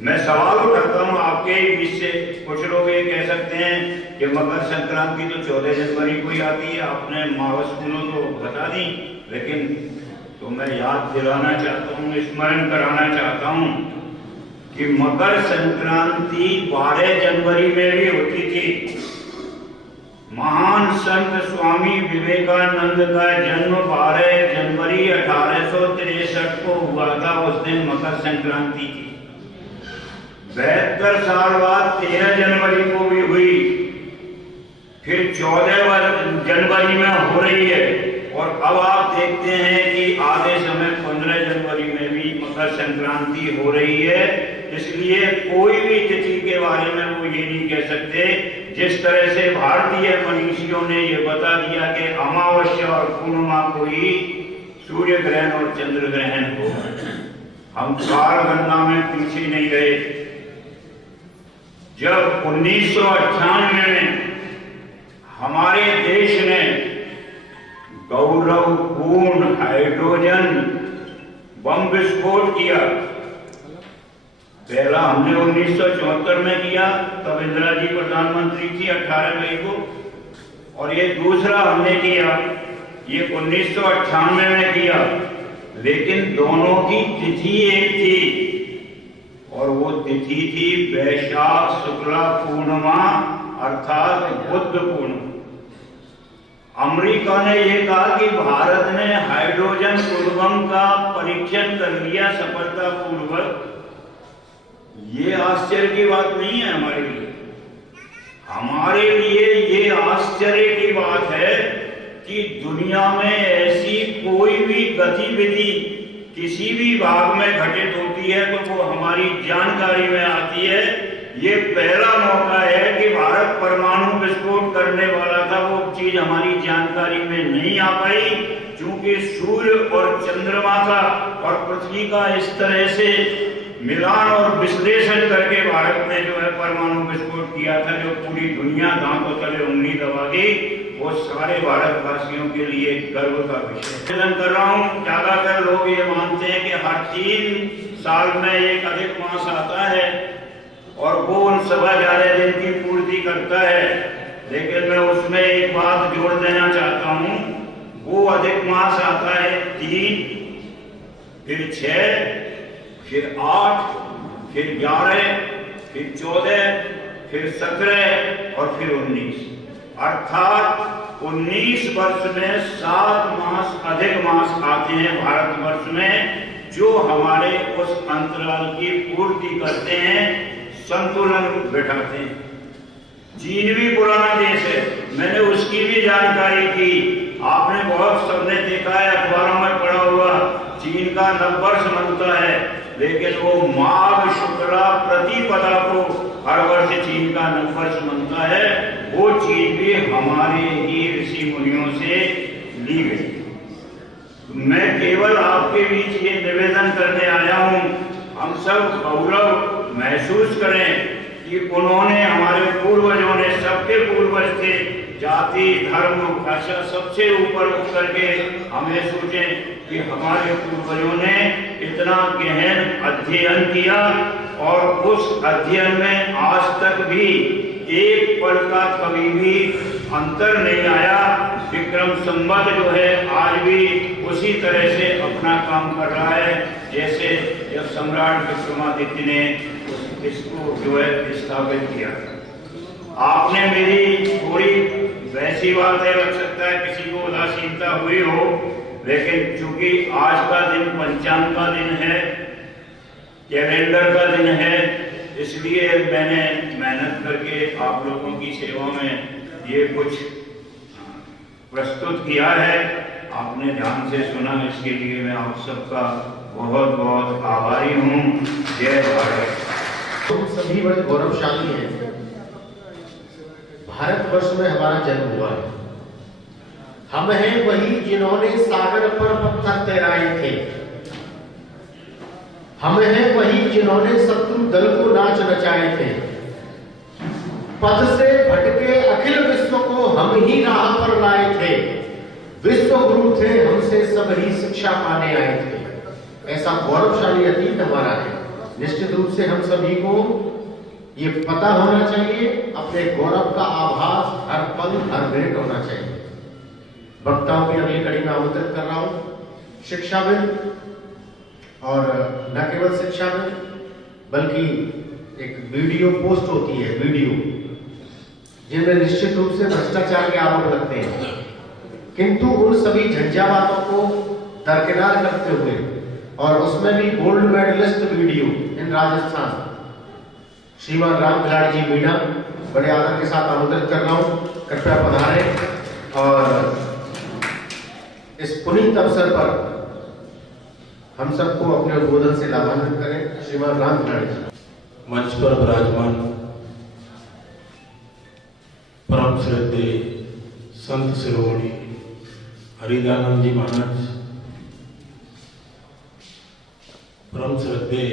मैं सवाल उठाता हूं आपके बीच से, कुछ लोग ये कह सकते हैं कि मकर संक्रांति तो 14 जनवरी को ही आती है, आपने मावस कुलों तो बता दी, लेकिन तो मैं याद दिलाना चाहता हूं, स्मरण कराना चाहता हूं कि मकर संक्रांति 12 जनवरी में भी होती थी। महान संत स्वामी विवेकानंद का जन्म 12 जनवरी 1863 को हुआ था, उस दिन मकर संक्रांति थी। 72 साल बाद 13 जनवरी को भी हुई, फिर 14 जनवरी में हो रही है, और अब आप देखते हैं कि आधे समय 15 जनवरी में भी मकर संक्रांति हो रही है। इसलिए कोई भी तिथि के बारे में वो ये नहीं कह सकते। जिस तरह से भारतीय मनीषियों ने ये बता दिया कि अमावस्या और पूर्णिमा को ही सूर्य ग्रहण और चंद्र ग्रहण होगा, हम काल गणना में पीछे नहीं गए। जब 1998 में हमारे देश ने गौरवपूर्ण हाइड्रोजन बम विस्फोट किया, पहला हमने 1974 में किया, तब इंदिरा जी प्रधानमंत्री थी 18 मई को, और ये दूसरा हमने किया ये 1998 में किया, लेकिन दोनों की तिथि एक थी और वो तिथि थी वैशाख शुक्ला पूर्णिमा अर्थात बुद्ध पूर्णिमा। अमेरिका ने यह कहा कि भारत ने हाइड्रोजन उद्गम का परीक्षण कर लिया सफलतापूर्वक। ये आश्चर्य की बात नहीं है हमारे लिए। हमारे लिए ये आश्चर्य की बात है कि दुनिया में ऐसी कोई भी गतिविधि किसी भी भाग में घटित होती है तो वो हमारी जानकारी में आती है। ये पहला मौका है कि भारत परमाणु विस्फोट करने वाला था, वो चीज हमारी जानकारी में नहीं आ पाई, क्योंकि सूर्य और चंद्रमा का और पृथ्वी का इस तरह से मिलान और विश्लेषण करके भारत ने जो है परमाणु विस्फोट किया था, जो पूरी दुनिया दांतों तले उंगली दबा गई। वो सारे भारतवासियों के लिए गर्व का विषय निवेदन कर रहा हूँ। ज्यादातर लोग ये मानते हैं कि हर 3 साल में एक अधिक मास आता है और वो उन 11.5 दिन की पूर्ति करता है, लेकिन मैं उसमें एक बात जोड़ देना चाहता हूँ। वो अधिक मास आता है 3, फिर 6, फिर 8, फिर 11, फिर 14, फिर 17 और फिर 19, अर्थात 19 वर्ष में 7 मास अधिक मास आते हैं भारतवर्ष में, जो हमारे उस अंतराल की पूर्ति करते हैं, संतुलन बिठाते हैं। चीन भी पुराना देश है, मैंने उसकी भी जानकारी की। आपने बहुत सबने देखा है, अखबारों में पढ़ा हुआ, चीन का नववर्ष मनता है, लेकिन वो माघ शुक्ला प्रतिपदा को हर वर्ष चीन का नववर्ष मनता है। वो चीज भी हमारे ही ऋषि मुनियों से ली गई। मैं केवल आपके बीच ये निवेदन करने आया हूँ, हम सब गौरव महसूस करें कि उन्होंने, हमारे पूर्वजों ने, सबके पूर्वज थे, जाति, धर्म, भाषा सबसे ऊपर उठ करके हमें सोचें कि हमारे पूर्वजों ने इतना गहन अध्ययन किया और उस अध्ययन में आज तक भी एक पल का कभी भी अंतर नहीं आया। विक्रम संवत जो है आज भी उसी तरह से अपना काम कर रहा है जैसे जब सम्राट विक्रमादित्य ने इसको जो है स्थापित किया। आपने मेरी थोड़ी वैसी बात है, लग सकता है किसी को उदासीनता हुई हो, लेकिन चूंकि आज का दिन पंचांग का दिन है, कैलेंडर का दिन है, इसलिए मैंने मेहनत करके आप लोगों की सेवा में ये कुछ प्रस्तुत किया है। आपने ध्यान से सुना, इसके लिए मैं आप सबका बहुत बहुत आभारी हूँ। जय भारत। हम सभी बड़े गौरवशाली हैं। भारतवर्ष में हमारा जन्म हुआ है। हम हैं वही जिन्होंने सागर पर पत्थर तैराए थे। हम हैं वही जिन्होंने शत्रु दल को नाच नचाए थे। पद से भटके अखिल विश्व को हम ही राह पर लाए थे। विश्व गुरु थे, हमसे सब ही शिक्षा पाने आए थे। ऐसा गौरवशाली अतीत हमारा है। निश्चित रूप से हम सभी को ये पता होना चाहिए, अपने गौरव का आभास हर पल हर मिनट होना चाहिए। वक्ताओं की अगली कड़ी में आमंत्रित कर रहा हूं शिक्षाविद, और न केवल शिक्षाविद बल्कि एक वीडियो पोस्ट होती है, वीडियो जिनमें निश्चित रूप से भ्रष्टाचार के आरोप लगते हैं, किंतु उन सभी झंझावातों को दरकिनार करते हुए और उसमें भी gold medalist video in Rajasthan श्रीमान राम खिलाड़ी जी मीणा, बड़े आदर के साथ आमंत्रित कर रहा हूं, कृपया पधारें और इस पुनीत अवसर पर हम सबको अपने उद्बोधन से लाभान्वित करें। श्रीमान राम खिलाड़ी जी। मंच पर विराजमान परम श्रद्धेय संत शिरोमणि हरिदानंद जी महाराज, परम श्रद्धेय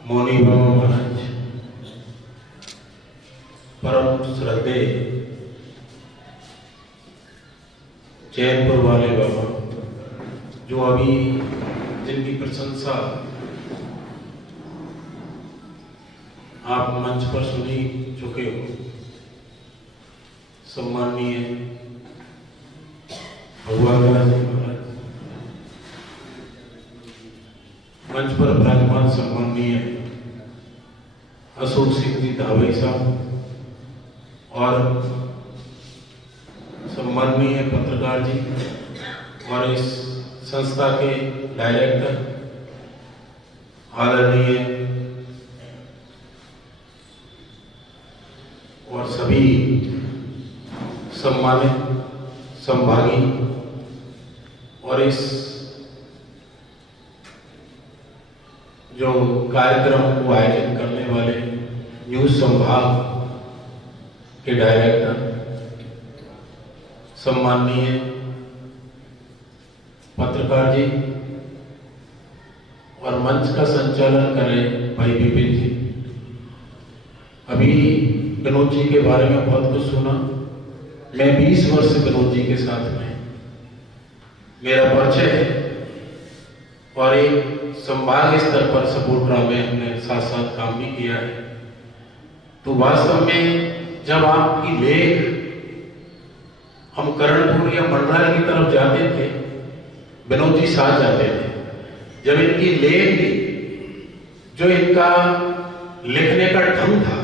मौनी बाबा महाराज, परम श्रद्धेय चैनपुर वाले बाबा, जो अभी जिनकी प्रशंसा आप मंच पर सुनी चुके हो, सम्माननीय भगवान महाराज, मंच पर विराजमान सम्माननीय अशोक सिंह जी धावई साहब और सम्माननीय पत्रकार जी और इस संस्था के डायरेक्टर आदरणीय और सभी सम्मानित संभागी और इस जो कार्यक्रम को आयोजित करने वाले न्यूज संभाग के डायरेक्टर सम्माननीय पत्रकार जी और मंच का संचालन करें भाई विपिन जी। अभी विनोद जी के बारे में बहुत कुछ सुना। मैं 20 वर्ष से विनोद जी के साथ में मेरा परिचय है और एक संभाग स्तर पर सपोर्टरा में हमने साथ साथ काम भी किया है। तो वास्तव में जब आपकी लेख हम करणपुर या मंडला की तरफ जाते थे, विनोद जी साथ जाते थे, जब इनकी लेख जो इनका लिखने का ढंग था,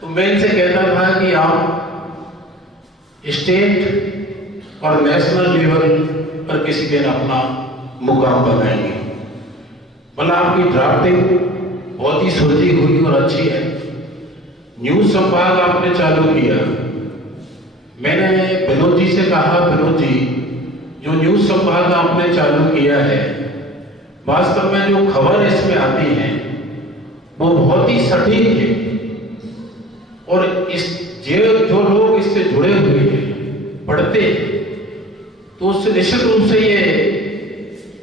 तो मैं इनसे कहता था कि आप स्टेट और नेशनल लेवल पर किसी दिन अपना मुकाम बनाएंगे। भला आपकी ड्राफ्टिंग बहुत ही सुलझी हुई और अच्छी है। न्यूज संभाग आपने चालू किया, मैंने विनोद जी से कहा, विनोद जी जो न्यूज संभाग आपने चालू किया है, वास्तव में जो खबर इसमें आती है वो बहुत ही सटीक है और इस जो लोग इससे जुड़े हुए हैं, पढ़ते हैं, तो उससे निश्चित रूप से ये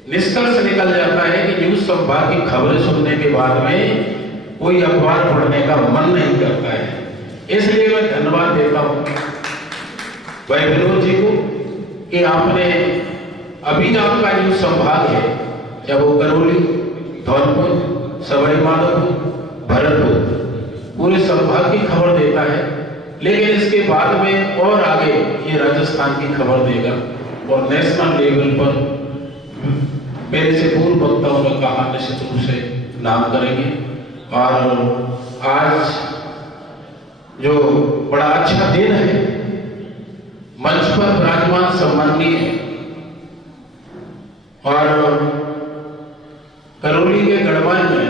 निष्कर्ष निकल जाता है कि न्यूज संभाग की खबरें सुनने के बाद में कोई अखबार पढ़ने का मन नहीं करता है। इसलिए मैं धन्यवाद देता हूं भाई विनोद जी को कि आपने अभी आपका जो संभाग है, चाहे वो करौली, धौलपुर, सवाई माधोपुर, भरतपुर, पूरे संभाग की खबर देता है, लेकिन इसके बाद में और आगे ये राजस्थान की खबर देगा और नेशनल लेवल पर मेरे से पूर्व वक्ताओं ने कहा निश्चित रूप से नाम करेंगे। और आज जो बड़ा अच्छा दिन है, मंच पर विराजमान सम्माननीय और करौली के गढ़वाल में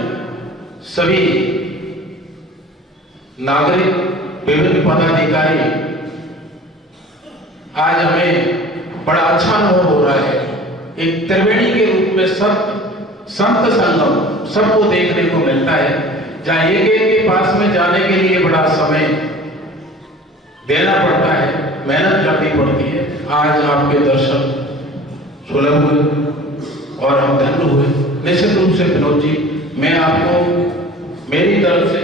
सभी नागरिक, विभिन्न पदाधिकारी, आज हमें बड़ा अच्छा अनुभव हो रहा है। एक त्रिवेणी के रूप में संत संगम सबको देखने को मिलता है, जहां एक एक के पास में जाने के लिए बड़ा समय देना पड़ता है, मेहनत करनी पड़ती है। आज आपके दर्शन सुलभ हुए और हम धन्य हुए। निश्चित रूप से विनोद जी, मैं आपको मेरी तरफ से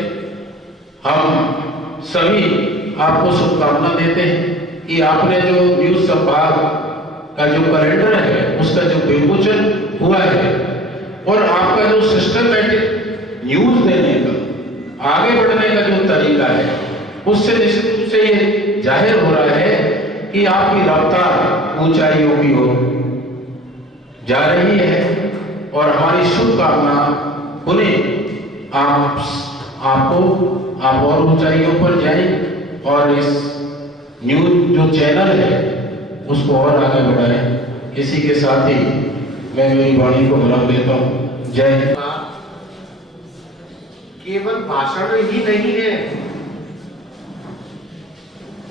हम सभी आपको शुभकामना देते हैं कि आपने जो न्यूज संभाग का जो कैलेंडर है उसका जो विमोचन हुआ है और आपका जो सिस्टमैटिक न्यूज देने का, आगे बढ़ने का जो तरीका है, उससे निश्चित रूप से ये जाहिर हो रहा है कि आपकी रफ्तार ऊंचाइयों की ओर जा रही है और हमारी शुभकामना उन्हें आप और ऊंचाइयों पर जाएं और इस न्यूज जो चैनल है उसको और आगे बढ़ाएं। इसी के साथ ही मैं मेरी वाणी को विराम देता हूं। जय हिंद। केवल भाषण ही नहीं है,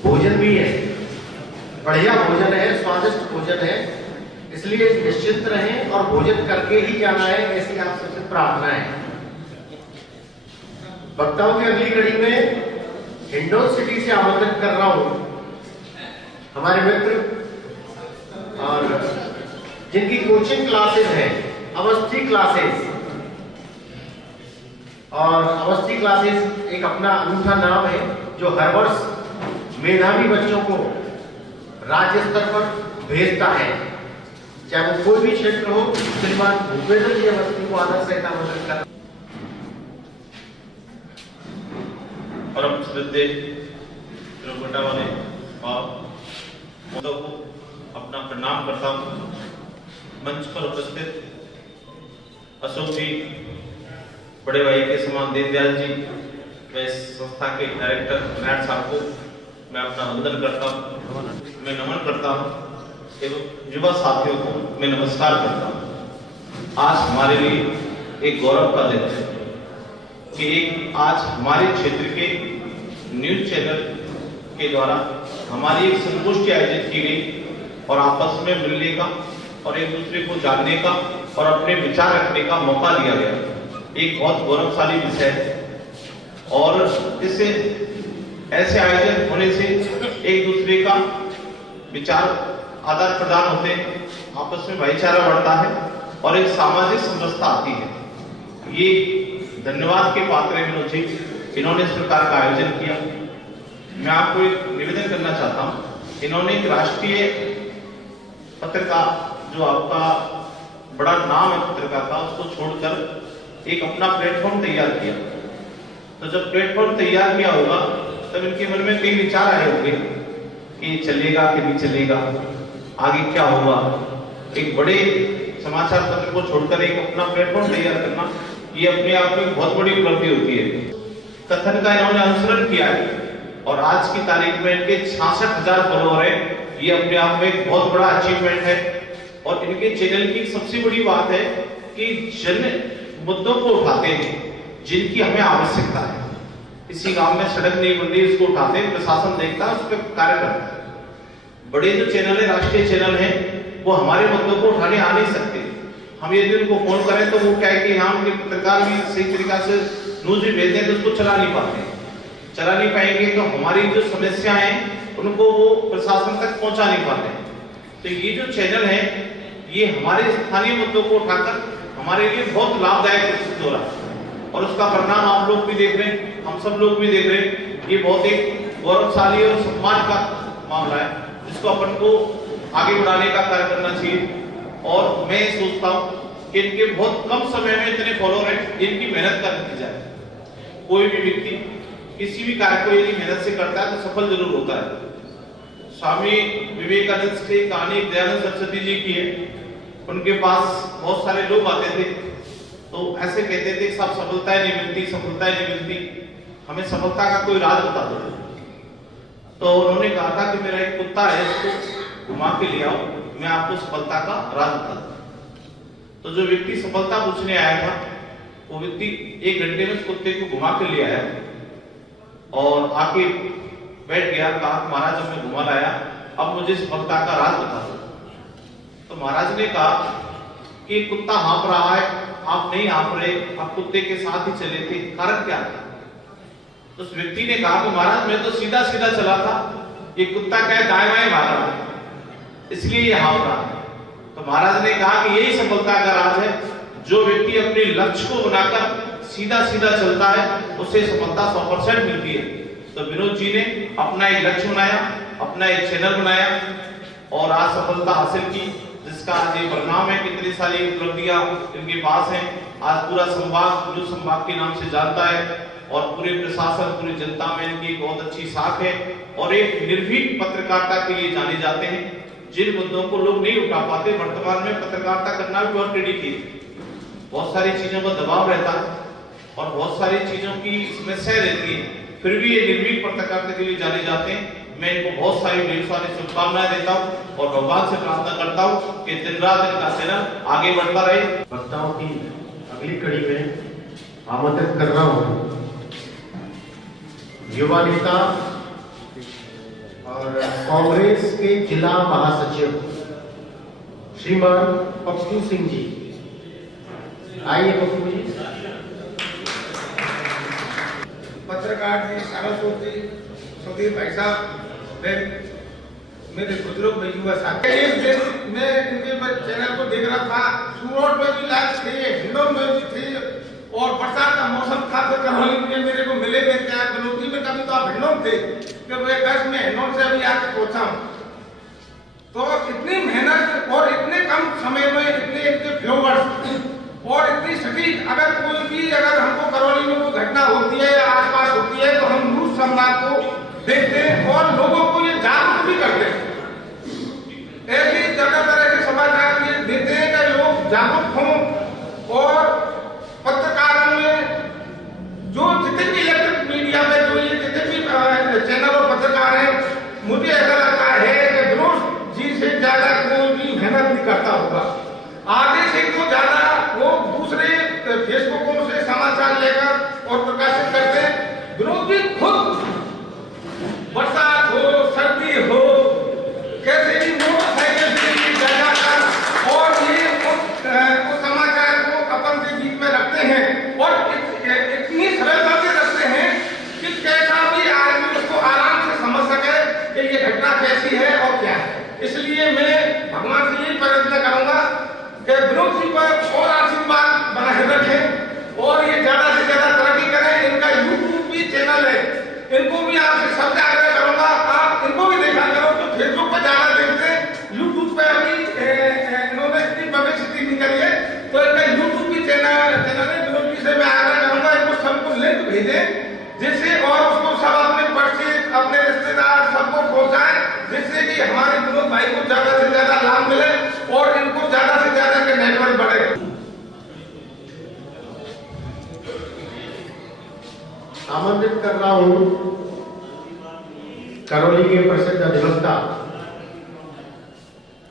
भोजन भी है, बढ़िया भोजन है, स्वादिष्ट भोजन है, इसलिए निश्चिंत रहें और भोजन करके ही जाना है, ऐसी आप सबसे प्रार्थना है। वक्ताओं की अगली कड़ी में हिंडौन सिटी से आमंत्रित कर रहा हूं हमारे मित्र और जिनकी कोचिंग क्लासेस हैं, अवस्थी क्लासेस। और अवस्थी क्लासेस एक अपना अनूठा नाम है जो हर वर्ष मेधावी बच्चों को राज्य स्तर पर भेजता है, चाहे वो कोई भी क्षेत्र हो। श्रीमान भूपेंद्र जी अवस्थी को आदर सहित आमंत्रित कर। परम श्रद्धेय तिरुपटा वाले और को अपना प्रणाम करता हूँ। मंच पर उपस्थित अशोक जी, बड़े भाई के समान दीनदयाल जी, मैं इस संस्था के डायरेक्टर नायड साहब को मैं अपना वंदन करता हूँ, मैं नमन करता हूँ एवं युवा साथियों को मैं नमस्कार करता हूँ। आज हमारे लिए एक गौरव का दिन है कि एक आज हमारे क्षेत्र के न्यूज चैनल के द्वारा हमारी एक संगोष्ठी आयोजित की गई और आपस में मिलने का और एक दूसरे को जानने का और अपने विचार रखने का मौका दिया गया। एक बहुत गौरवशाली विषय है और इससे ऐसे आयोजन होने से एक दूसरे का विचार आदान प्रदान होते हैं, आपस में भाईचारा बढ़ता है और एक सामाजिक समरसता आती है। ये धन्यवाद के पात्र है विनोद जी, इन्होंने इस प्रकार का आयोजन किया। मैं आपको एक निवेदन करना चाहता हूं, इन्होंने एक राष्ट्रीय पत्रिका जो आपका बड़ा नाम है पत्रिका का, उसको छोड़कर एक अपना प्लेटफॉर्म तैयार किया। तो जब प्लेटफॉर्म तैयार किया होगा तब इनके मन में कई विचार आए होंगे कि चलेगा कि नहीं चलेगा, आगे क्या होगा। एक बड़े समाचार पत्र को छोड़कर एक अपना प्लेटफॉर्म तैयार करना, ये अपने आप में बहुत बड़ी उपलब्धि होती है। कथन का इन्होंने अनुसरण किया है और आज की तारीख में इनके 66,000 फॉलोअर है। ये अपने आप में एक बहुत बड़ा अचीवमेंट है और इनके चैनल की सबसे बड़ी बात है कि जन मुद्दों को उठाते हैं जिनकी हमें आवश्यकता है। किसी गांव में सड़क नहीं बन रही, उसको उठाते हैं, प्रशासन देखता है, उस पर कार्य करता है। बड़े जो चैनल है, राष्ट्रीय चैनल है, वो हमारे मुद्दों को उठाने आ नहीं सकते। हम यदि उनको फोन करें तो वो क्या है कि हम पत्रकार भी सही तरीका से न्यूज भी भेजते हैं तो उसको चला नहीं पाते, चला नहीं पाएंगे तो हमारी जो समस्या है उनको वो प्रशासन तक पहुंचा नहीं पाते। तो ये जो चैनल है ये हमारे स्थानीय मुद्दों को उठाकर हमारे लिए बहुत लाभदायक सिद्ध हो रहा है और उसका परिणाम आप लोग भी देख रहे हैं, हम सब लोग भी देख रहे हैं ये बहुत एक गौरवशाली और सम्मान का मामला है जिसको अपन को आगे बढ़ाने का कार्य करना चाहिए। और मैं सोचता हूँ कि इनके बहुत कम समय में इतने फॉलोअर हैं, इनकी मेहनत का नतीजा है। कोई भी व्यक्ति किसी भी कार्य को यदि मेहनत से करता है तो सफल जरूर होता है। स्वामी विवेकानंद की कहानी दयानंद सरस्वती जी की है। उनके पास बहुत सारे लोग आते थे तो ऐसे कहते थे सब सफलताएं नहीं मिलती, सफलताएं नहीं मिलती, हमें सफलता का कोई राज बता दो। तो उन्होंने कहा था कि मेरा एक कुत्ता है, इसको घुमा के ले आओ, मैं आपको सफलता का राज बता दूं। तो जो व्यक्ति सफलता पूछने आया था वो व्यक्ति 1 घंटे में उस कुत्ते को घुमा के ले आया और आके बैठ गया। कहा महाराज जब मैं घुमा लाया, अब मुझे सफलता का राज बता दो। तो महाराज ने कहा कि कुत्ता हाँफ रहा है, आप नहीं हाँफ रहे, आप कुत्ते के साथ ही चले थे, कारण क्या था? तो उस व्यक्ति ने कहा कि महाराज मैं तो सीधा सीधा चला था, ये कुत्ता क्या है दाएं बाएं भाग रहा है, इसलिए ये हाँफ रहा है। तो महाराज ने कहा कि यही सफलता का राज है, जो व्यक्ति अपने लक्ष्य को बनाकर सीधा सीधा चलता है उसे सफलता 100% मिलती है। तो विनोद जी ने अपना एक लक्ष्य बनाया, अपना एक चैनल बनाया और आज सफलता हासिल की, जिसका आज ये परिणाम है। कितनी सारी उपलब्धियां इनके पास हैं। आज पूरा संभाग विनोद संभाग के नाम से जानता है और पूरे प्रशासन, पूरी जनता में इनकी बहुत अच्छी साख है और एक निर्भीक पत्रकारिता के लिए जाने जाते हैं। जिन मुद्दों को लोग नहीं उठा पाते, वर्तमान में पत्रकारिता करना भी बहुत टेढ़ी चीज है। बहुत सारी चीजों का दबाव रहता है और बहुत सारी चीजों की समस्या रहती है, फिर भी ये निर्भीक पत्रकारिता के लिए जाने जाते हैं। मैं इनको बहुत सारी ढेर सारी शुभकामनाएं देता हूँ और भगवान से प्रार्थना करता हूँ कि दिन रात इनका चैनल आगे बढ़ता रहे। वक्ताओं की अगली कड़ी में आमंत्रित कर रहा हूँ युवा नेता और कांग्रेस के जिला महासचिव श्रीमान पप्पू सिंह जी। आइए पप्पू जी। पत्रकार जी, सारस्वत जी, सुधीर भाई साहब, मेरे बुजुर्ग में युवा साथी, एक दिन मैं इनके चैनल को देख रहा था, सूरत में भी लाइव थे, हिंडोन में भी थे और बरसात का मौसम था तो करौली में मेरे को मिले थे। क्या गलोती में कभी तो आप हिंडोन थे कि मैं कश में हिंडोन से अभी आके पहुंचा हूँ। तो इतनी मेहनत और इतने कम समय में इतने इतने व्यूअर्स और इतनी सटीक, अगर कोई भी अगर हमको करौली में कोई घटना होती है या आसपास होती है तो हम न्यूज संवाद को देखते हैं और लोगों को ये जागरूक भी करते हैं। ऐसी ज्यादातर ऐसे समाचार ये देते हैं कि लोग जागरूक हों और पत्रकारों में जो जितने भी इलेक्ट्रिक मीडिया में जो ये जितने भी चैनल और पत्रकार हैं, मुझे ऐसा लगता है कि विनोद जी से ज्यादा कोई भी मेहनत नहीं करता होगा। आगे से तो ज्यादा वो दूसरे फेसबुकों से समाचार लेकर और प्रकाशित करते हैं। विनोद जी खुद बरसात हो, सर्दी हो, कैसे भी मोटरसाइकिल से जाकर और ये उस समाचार को अपन के बीच में रखते हैं और इतनी सरलता से रखते हैं कि कैसा भी आदमी उसको आराम से समझ सके कि ये घटना कैसी है और क्या है। इसलिए मैं भगवान से यही प्रार्थना करूंगा कि विनोद जी पर और आशीर्वाद बनाए रखें और ये ज्यादा से ज्यादा तरक्की करें। इनका यूट्यूब भी चैनल है, इनको भी आपसे सबसे आग्रह करूंगा, आप इनको भी देखा करो। तो फेसबुक पर ज्यादा देखते हैं, यूट्यूब पे अभी इन्होंने इतनी पब्लिसिटी नहीं करी है, तो इनका यूट्यूब भी चैनल है। विनोद जी से मैं आग्रह करूंगा इनको सबको लिंक भेजें, जिससे और उसको सब अपने परिचित, अपने रिश्तेदार सबको पहुंचाएं, जिससे कि हमारे विनोद भाई को ज्यादा से ज्यादा लाभ मिले और इनको ज्यादा से ज्यादा के नेटवर्क बढ़े। आमंत्रित कर रहा हूं करौली के प्रसिद्ध अधिवक्ता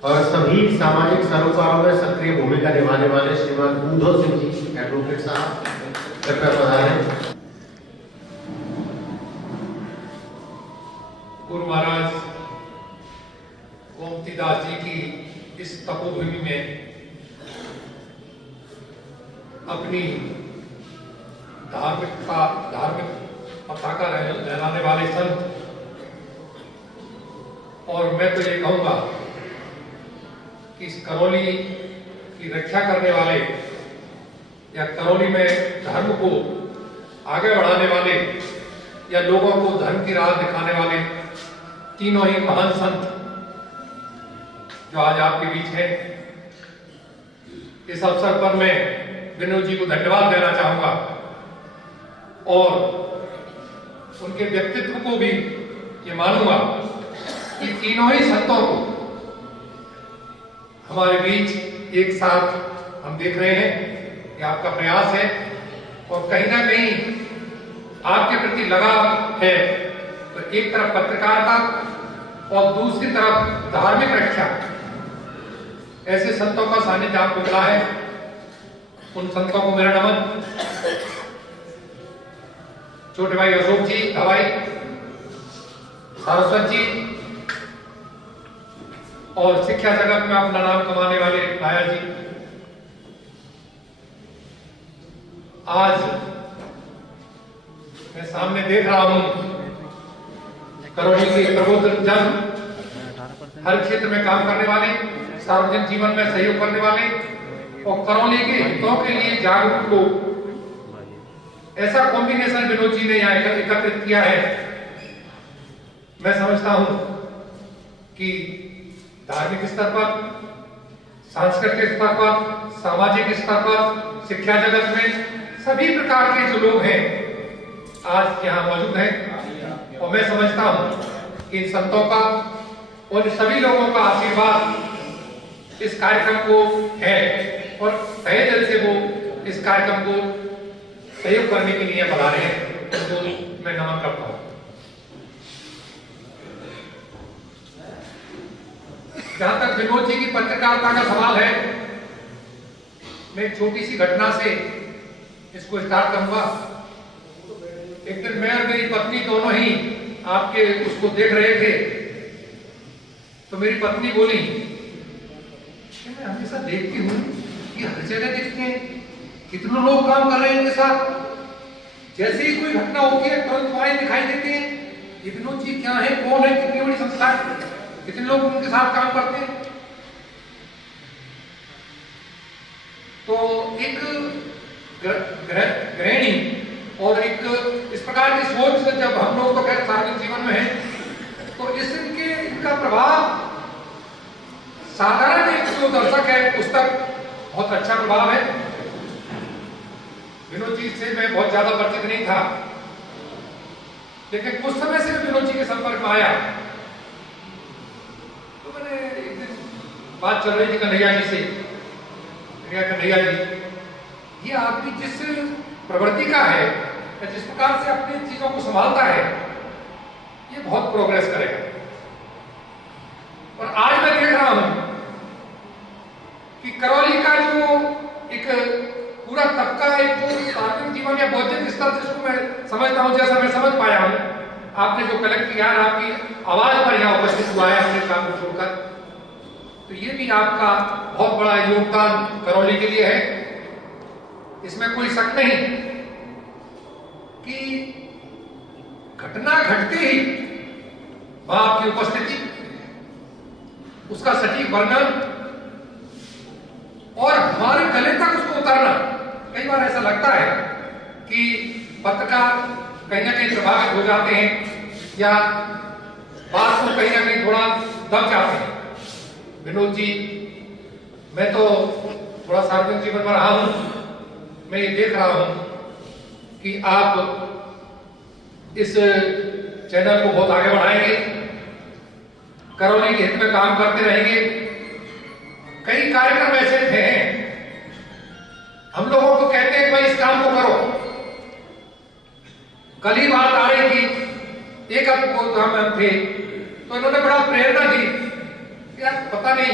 और सभी सामाजिक सरोकारों में सक्रिय भूमिका निभाने वाले श्रीमान उद्धव सिंह जी, एडवोकेट साहब, कृपया पधारें। गुरु महाराज गोमतीदास जी की इस तपोभूमि में अपनी धार्मिक पताका लहराने वाले संत, और मैं तो ये कहूंगा कि इस करौली की रक्षा करने वाले या करौली में धर्म को आगे बढ़ाने वाले या लोगों को धर्म की राह दिखाने वाले तीनों ही महान संत जो आज आपके बीच हैं, इस अवसर पर मैं विनोद जी को धन्यवाद देना चाहूंगा और उनके व्यक्तित्व को भी ये मानूंगा कि तीनों ही संतों को हमारे बीच एक साथ हम देख रहे हैं। ये आपका प्रयास है और कहीं ना कहीं आपके प्रति लगाव है। तो एक तरफ पत्रकारिता और दूसरी तरफ धार्मिक रक्षा, ऐसे संतों का सानिध्य आपको मिला है। उन संतों को मेरा नमन। छोटे भाई अशोक जी, भाई सारस्वत जी और शिक्षा जगत में अपना नाम कमाने वाले लाया जी। आज मैं सामने देख रहा हूं करौली के प्रबोधन जन, हर क्षेत्र में काम करने वाले, सार्वजनिक जीवन में सहयोग करने वाले और करौली के हितों के लिए जागरूक लोग। ऐसा कॉम्बिनेशन विनोद जी ने यहाँ एकत्रित किया है। मैं समझता हूं कि धार्मिक स्तर पर, सांस्कृतिक स्तर पर, सामाजिक स्तर पर, शिक्षा जगत में सभी प्रकार के जो लोग हैं आज यहाँ मौजूद हैं। और मैं समझता हूं कि इन संतों का और सभी लोगों का आशीर्वाद इस कार्यक्रम को है और तहे दिल से वो इस कार्यक्रम को सहयोग करने के लिए बुला रहे हैं, तो मैं नमन करता हूं। जहां तक विनोद जी की पत्रकारिता का सवाल है, मैं एक छोटी सी घटना से इसको स्टार्ट करूंगा। एक दिन मैं और मेरी पत्नी दोनों ही आपके उसको देख रहे थे, तो मेरी पत्नी बोली कि मैं हमेशा देखती हूँ कि हर जगह देखते हैं कितने लोग काम कर रहे हैं इनके साथ, जैसे ही कोई घटना होती है तुरंत वहां दिखाई देते हैं। ये विनोद जी क्या है, कौन है, कितनी बड़ी संस्था है, कितने लोग उनके साथ काम करते हैं। तो एक गृहिणी और एक इस प्रकार की सोच से जब हम लोग तो खैर सार्वजनिक जीवन में है, तो इनका प्रभाव साधारण एक जो दर्शक है उस तक बहुत अच्छा प्रभाव है। विनोद जी से मैं बहुत ज्यादा परिचित नहीं था, लेकिन कुछ समय से विनोद जी के संपर्क में आया तो मैंने एक दिन बात चल रही थी कन्हैया जी से। कन्हैया जी, ये आदमी जिस प्रवृत्ति का है, जिस प्रकार से अपनी चीजों को संभालता है, ये बहुत प्रोग्रेस करेगा। और आज मैं देख रहा हूं कि करौली का जो एक पूरा तबका, एक जो सार्वजनिक जीवन या बौद्धिक स्तर जिसको मैं समझता हूं, जैसा मैं समझ पाया हूं, आपने जो कलेक्ट किया, आपकी आवाज पर यहाँ उपस्थित हुआ है अपने काम को छोड़कर, तो ये भी आपका बहुत बड़ा योगदान करौली के लिए है। इसमें कोई शक नहीं कि घटना घटते ही वहां आपकी उपस्थिति, उसका सटीक वर्णन और हमारे गले तक उसको उतारना। कई बार ऐसा लगता है कि पत्रकार कहीं ना कहीं प्रभावित हो जाते हैं या बात को कहीं ना कहीं थोड़ा दब जाते हैं। विनोद जी, मैं तो थोड़ा सार्वजनिक जीवन में रहा हूं, मैं ये देख रहा हूं कि आप इस चैनल को बहुत आगे बढ़ाएंगे, करौली के हित में काम करते रहेंगे। कई कार्यक्रम ऐसे थे, हम लोगों को कहते हैं भाई इस काम को करो। कल ही बात आ रही थी, एक हम थे तो इन्होंने बड़ा प्रेरणा दी, यार पता नहीं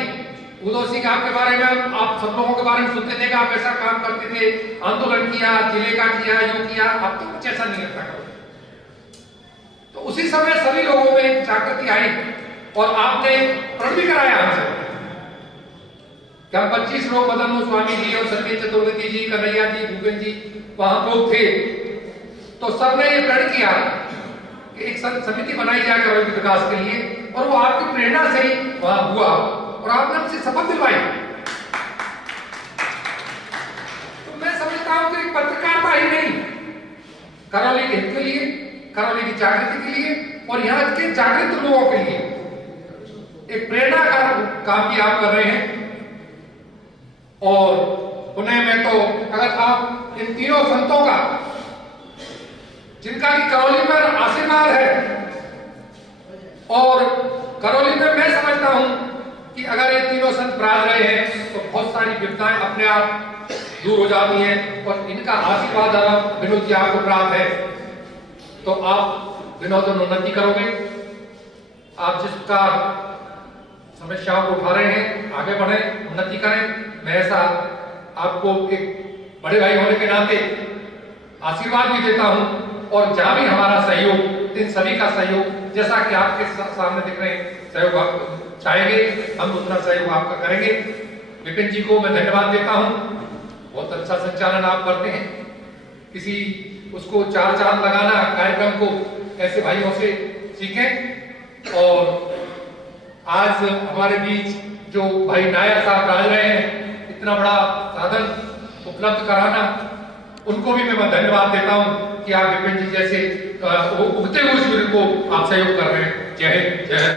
उदय सिंह आपके बारे में, आप सब लोगों के बारे में सुनते थे कि आप ऐसा काम करते थे, आंदोलन किया, जिले का किया, यूं किया, अब तो कुछ ऐसा नहीं लगता। तो उसी समय सभी लोगों में जागृति आई और आपने प्रण भी कराया हमसे कि हम 25 लोग, मदन मोहन स्वामी जी और सचिन चतुर्वेदी जी, कन्हैया जी, भूपेन जी वहां लोग थे, तो सबने ये प्रण किया कि एक समिति बनाई जाए करौली के विकास के लिए, और वो आपकी प्रेरणा से ही वहां हुआ और आपने हमसे शपथ दिलवाई। तो मैं समझता हूं कि पत्रकारिता ही नहीं, करौली के हित के लिए करौली की जागृति के लिए और यहाँ के जागृत लोगों के लिए एक प्रेरणा का काम भी आप कर रहे हैं। और पुनः मैं तो अगर आप इन तीनों संतों का जिनका की करौली पर आशीर्वाद है और करौली में मैं समझता हूं कि अगर ये तीनों संत विराज रहे हैं तो बहुत सारी विपदाएं अपने आप दूर हो जाती हैं और इनका आशीर्वाद विनोद जी आपको प्राप्त है तो आप विनोद उन्नति करोगे। आप जिसका समस्याओं को उठा रहे हैं आगे बढ़े, उन्नति करें। मैं ऐसा आपको एक बड़े भाई होने के नाते आशीर्वाद भी देता हूं और जहां भी हमारा सहयोग, इन सभी का सहयोग जैसा कि आपके सामने दिख रहे हैं सहयोग आप चाहेंगे, हम उतना सहयोग आपका करेंगे। विपिन जी को मैं धन्यवाद देता हूं, बहुत अच्छा संचालन आप करते हैं। किसी उसको चार चांद लगाना कार्यक्रम को ऐसे भाइयों से सीखें। और आज हमारे बीच जो भाई नायर साहब रह रहे हैं, इतना बड़ा साधन उपलब्ध कराना, उनको भी मैं धन्यवाद देता हूं कि आप विपिन जी जैसे उगते हुए सूर्य को आप सहयोग कर रहे हैं। जय हिंद, जय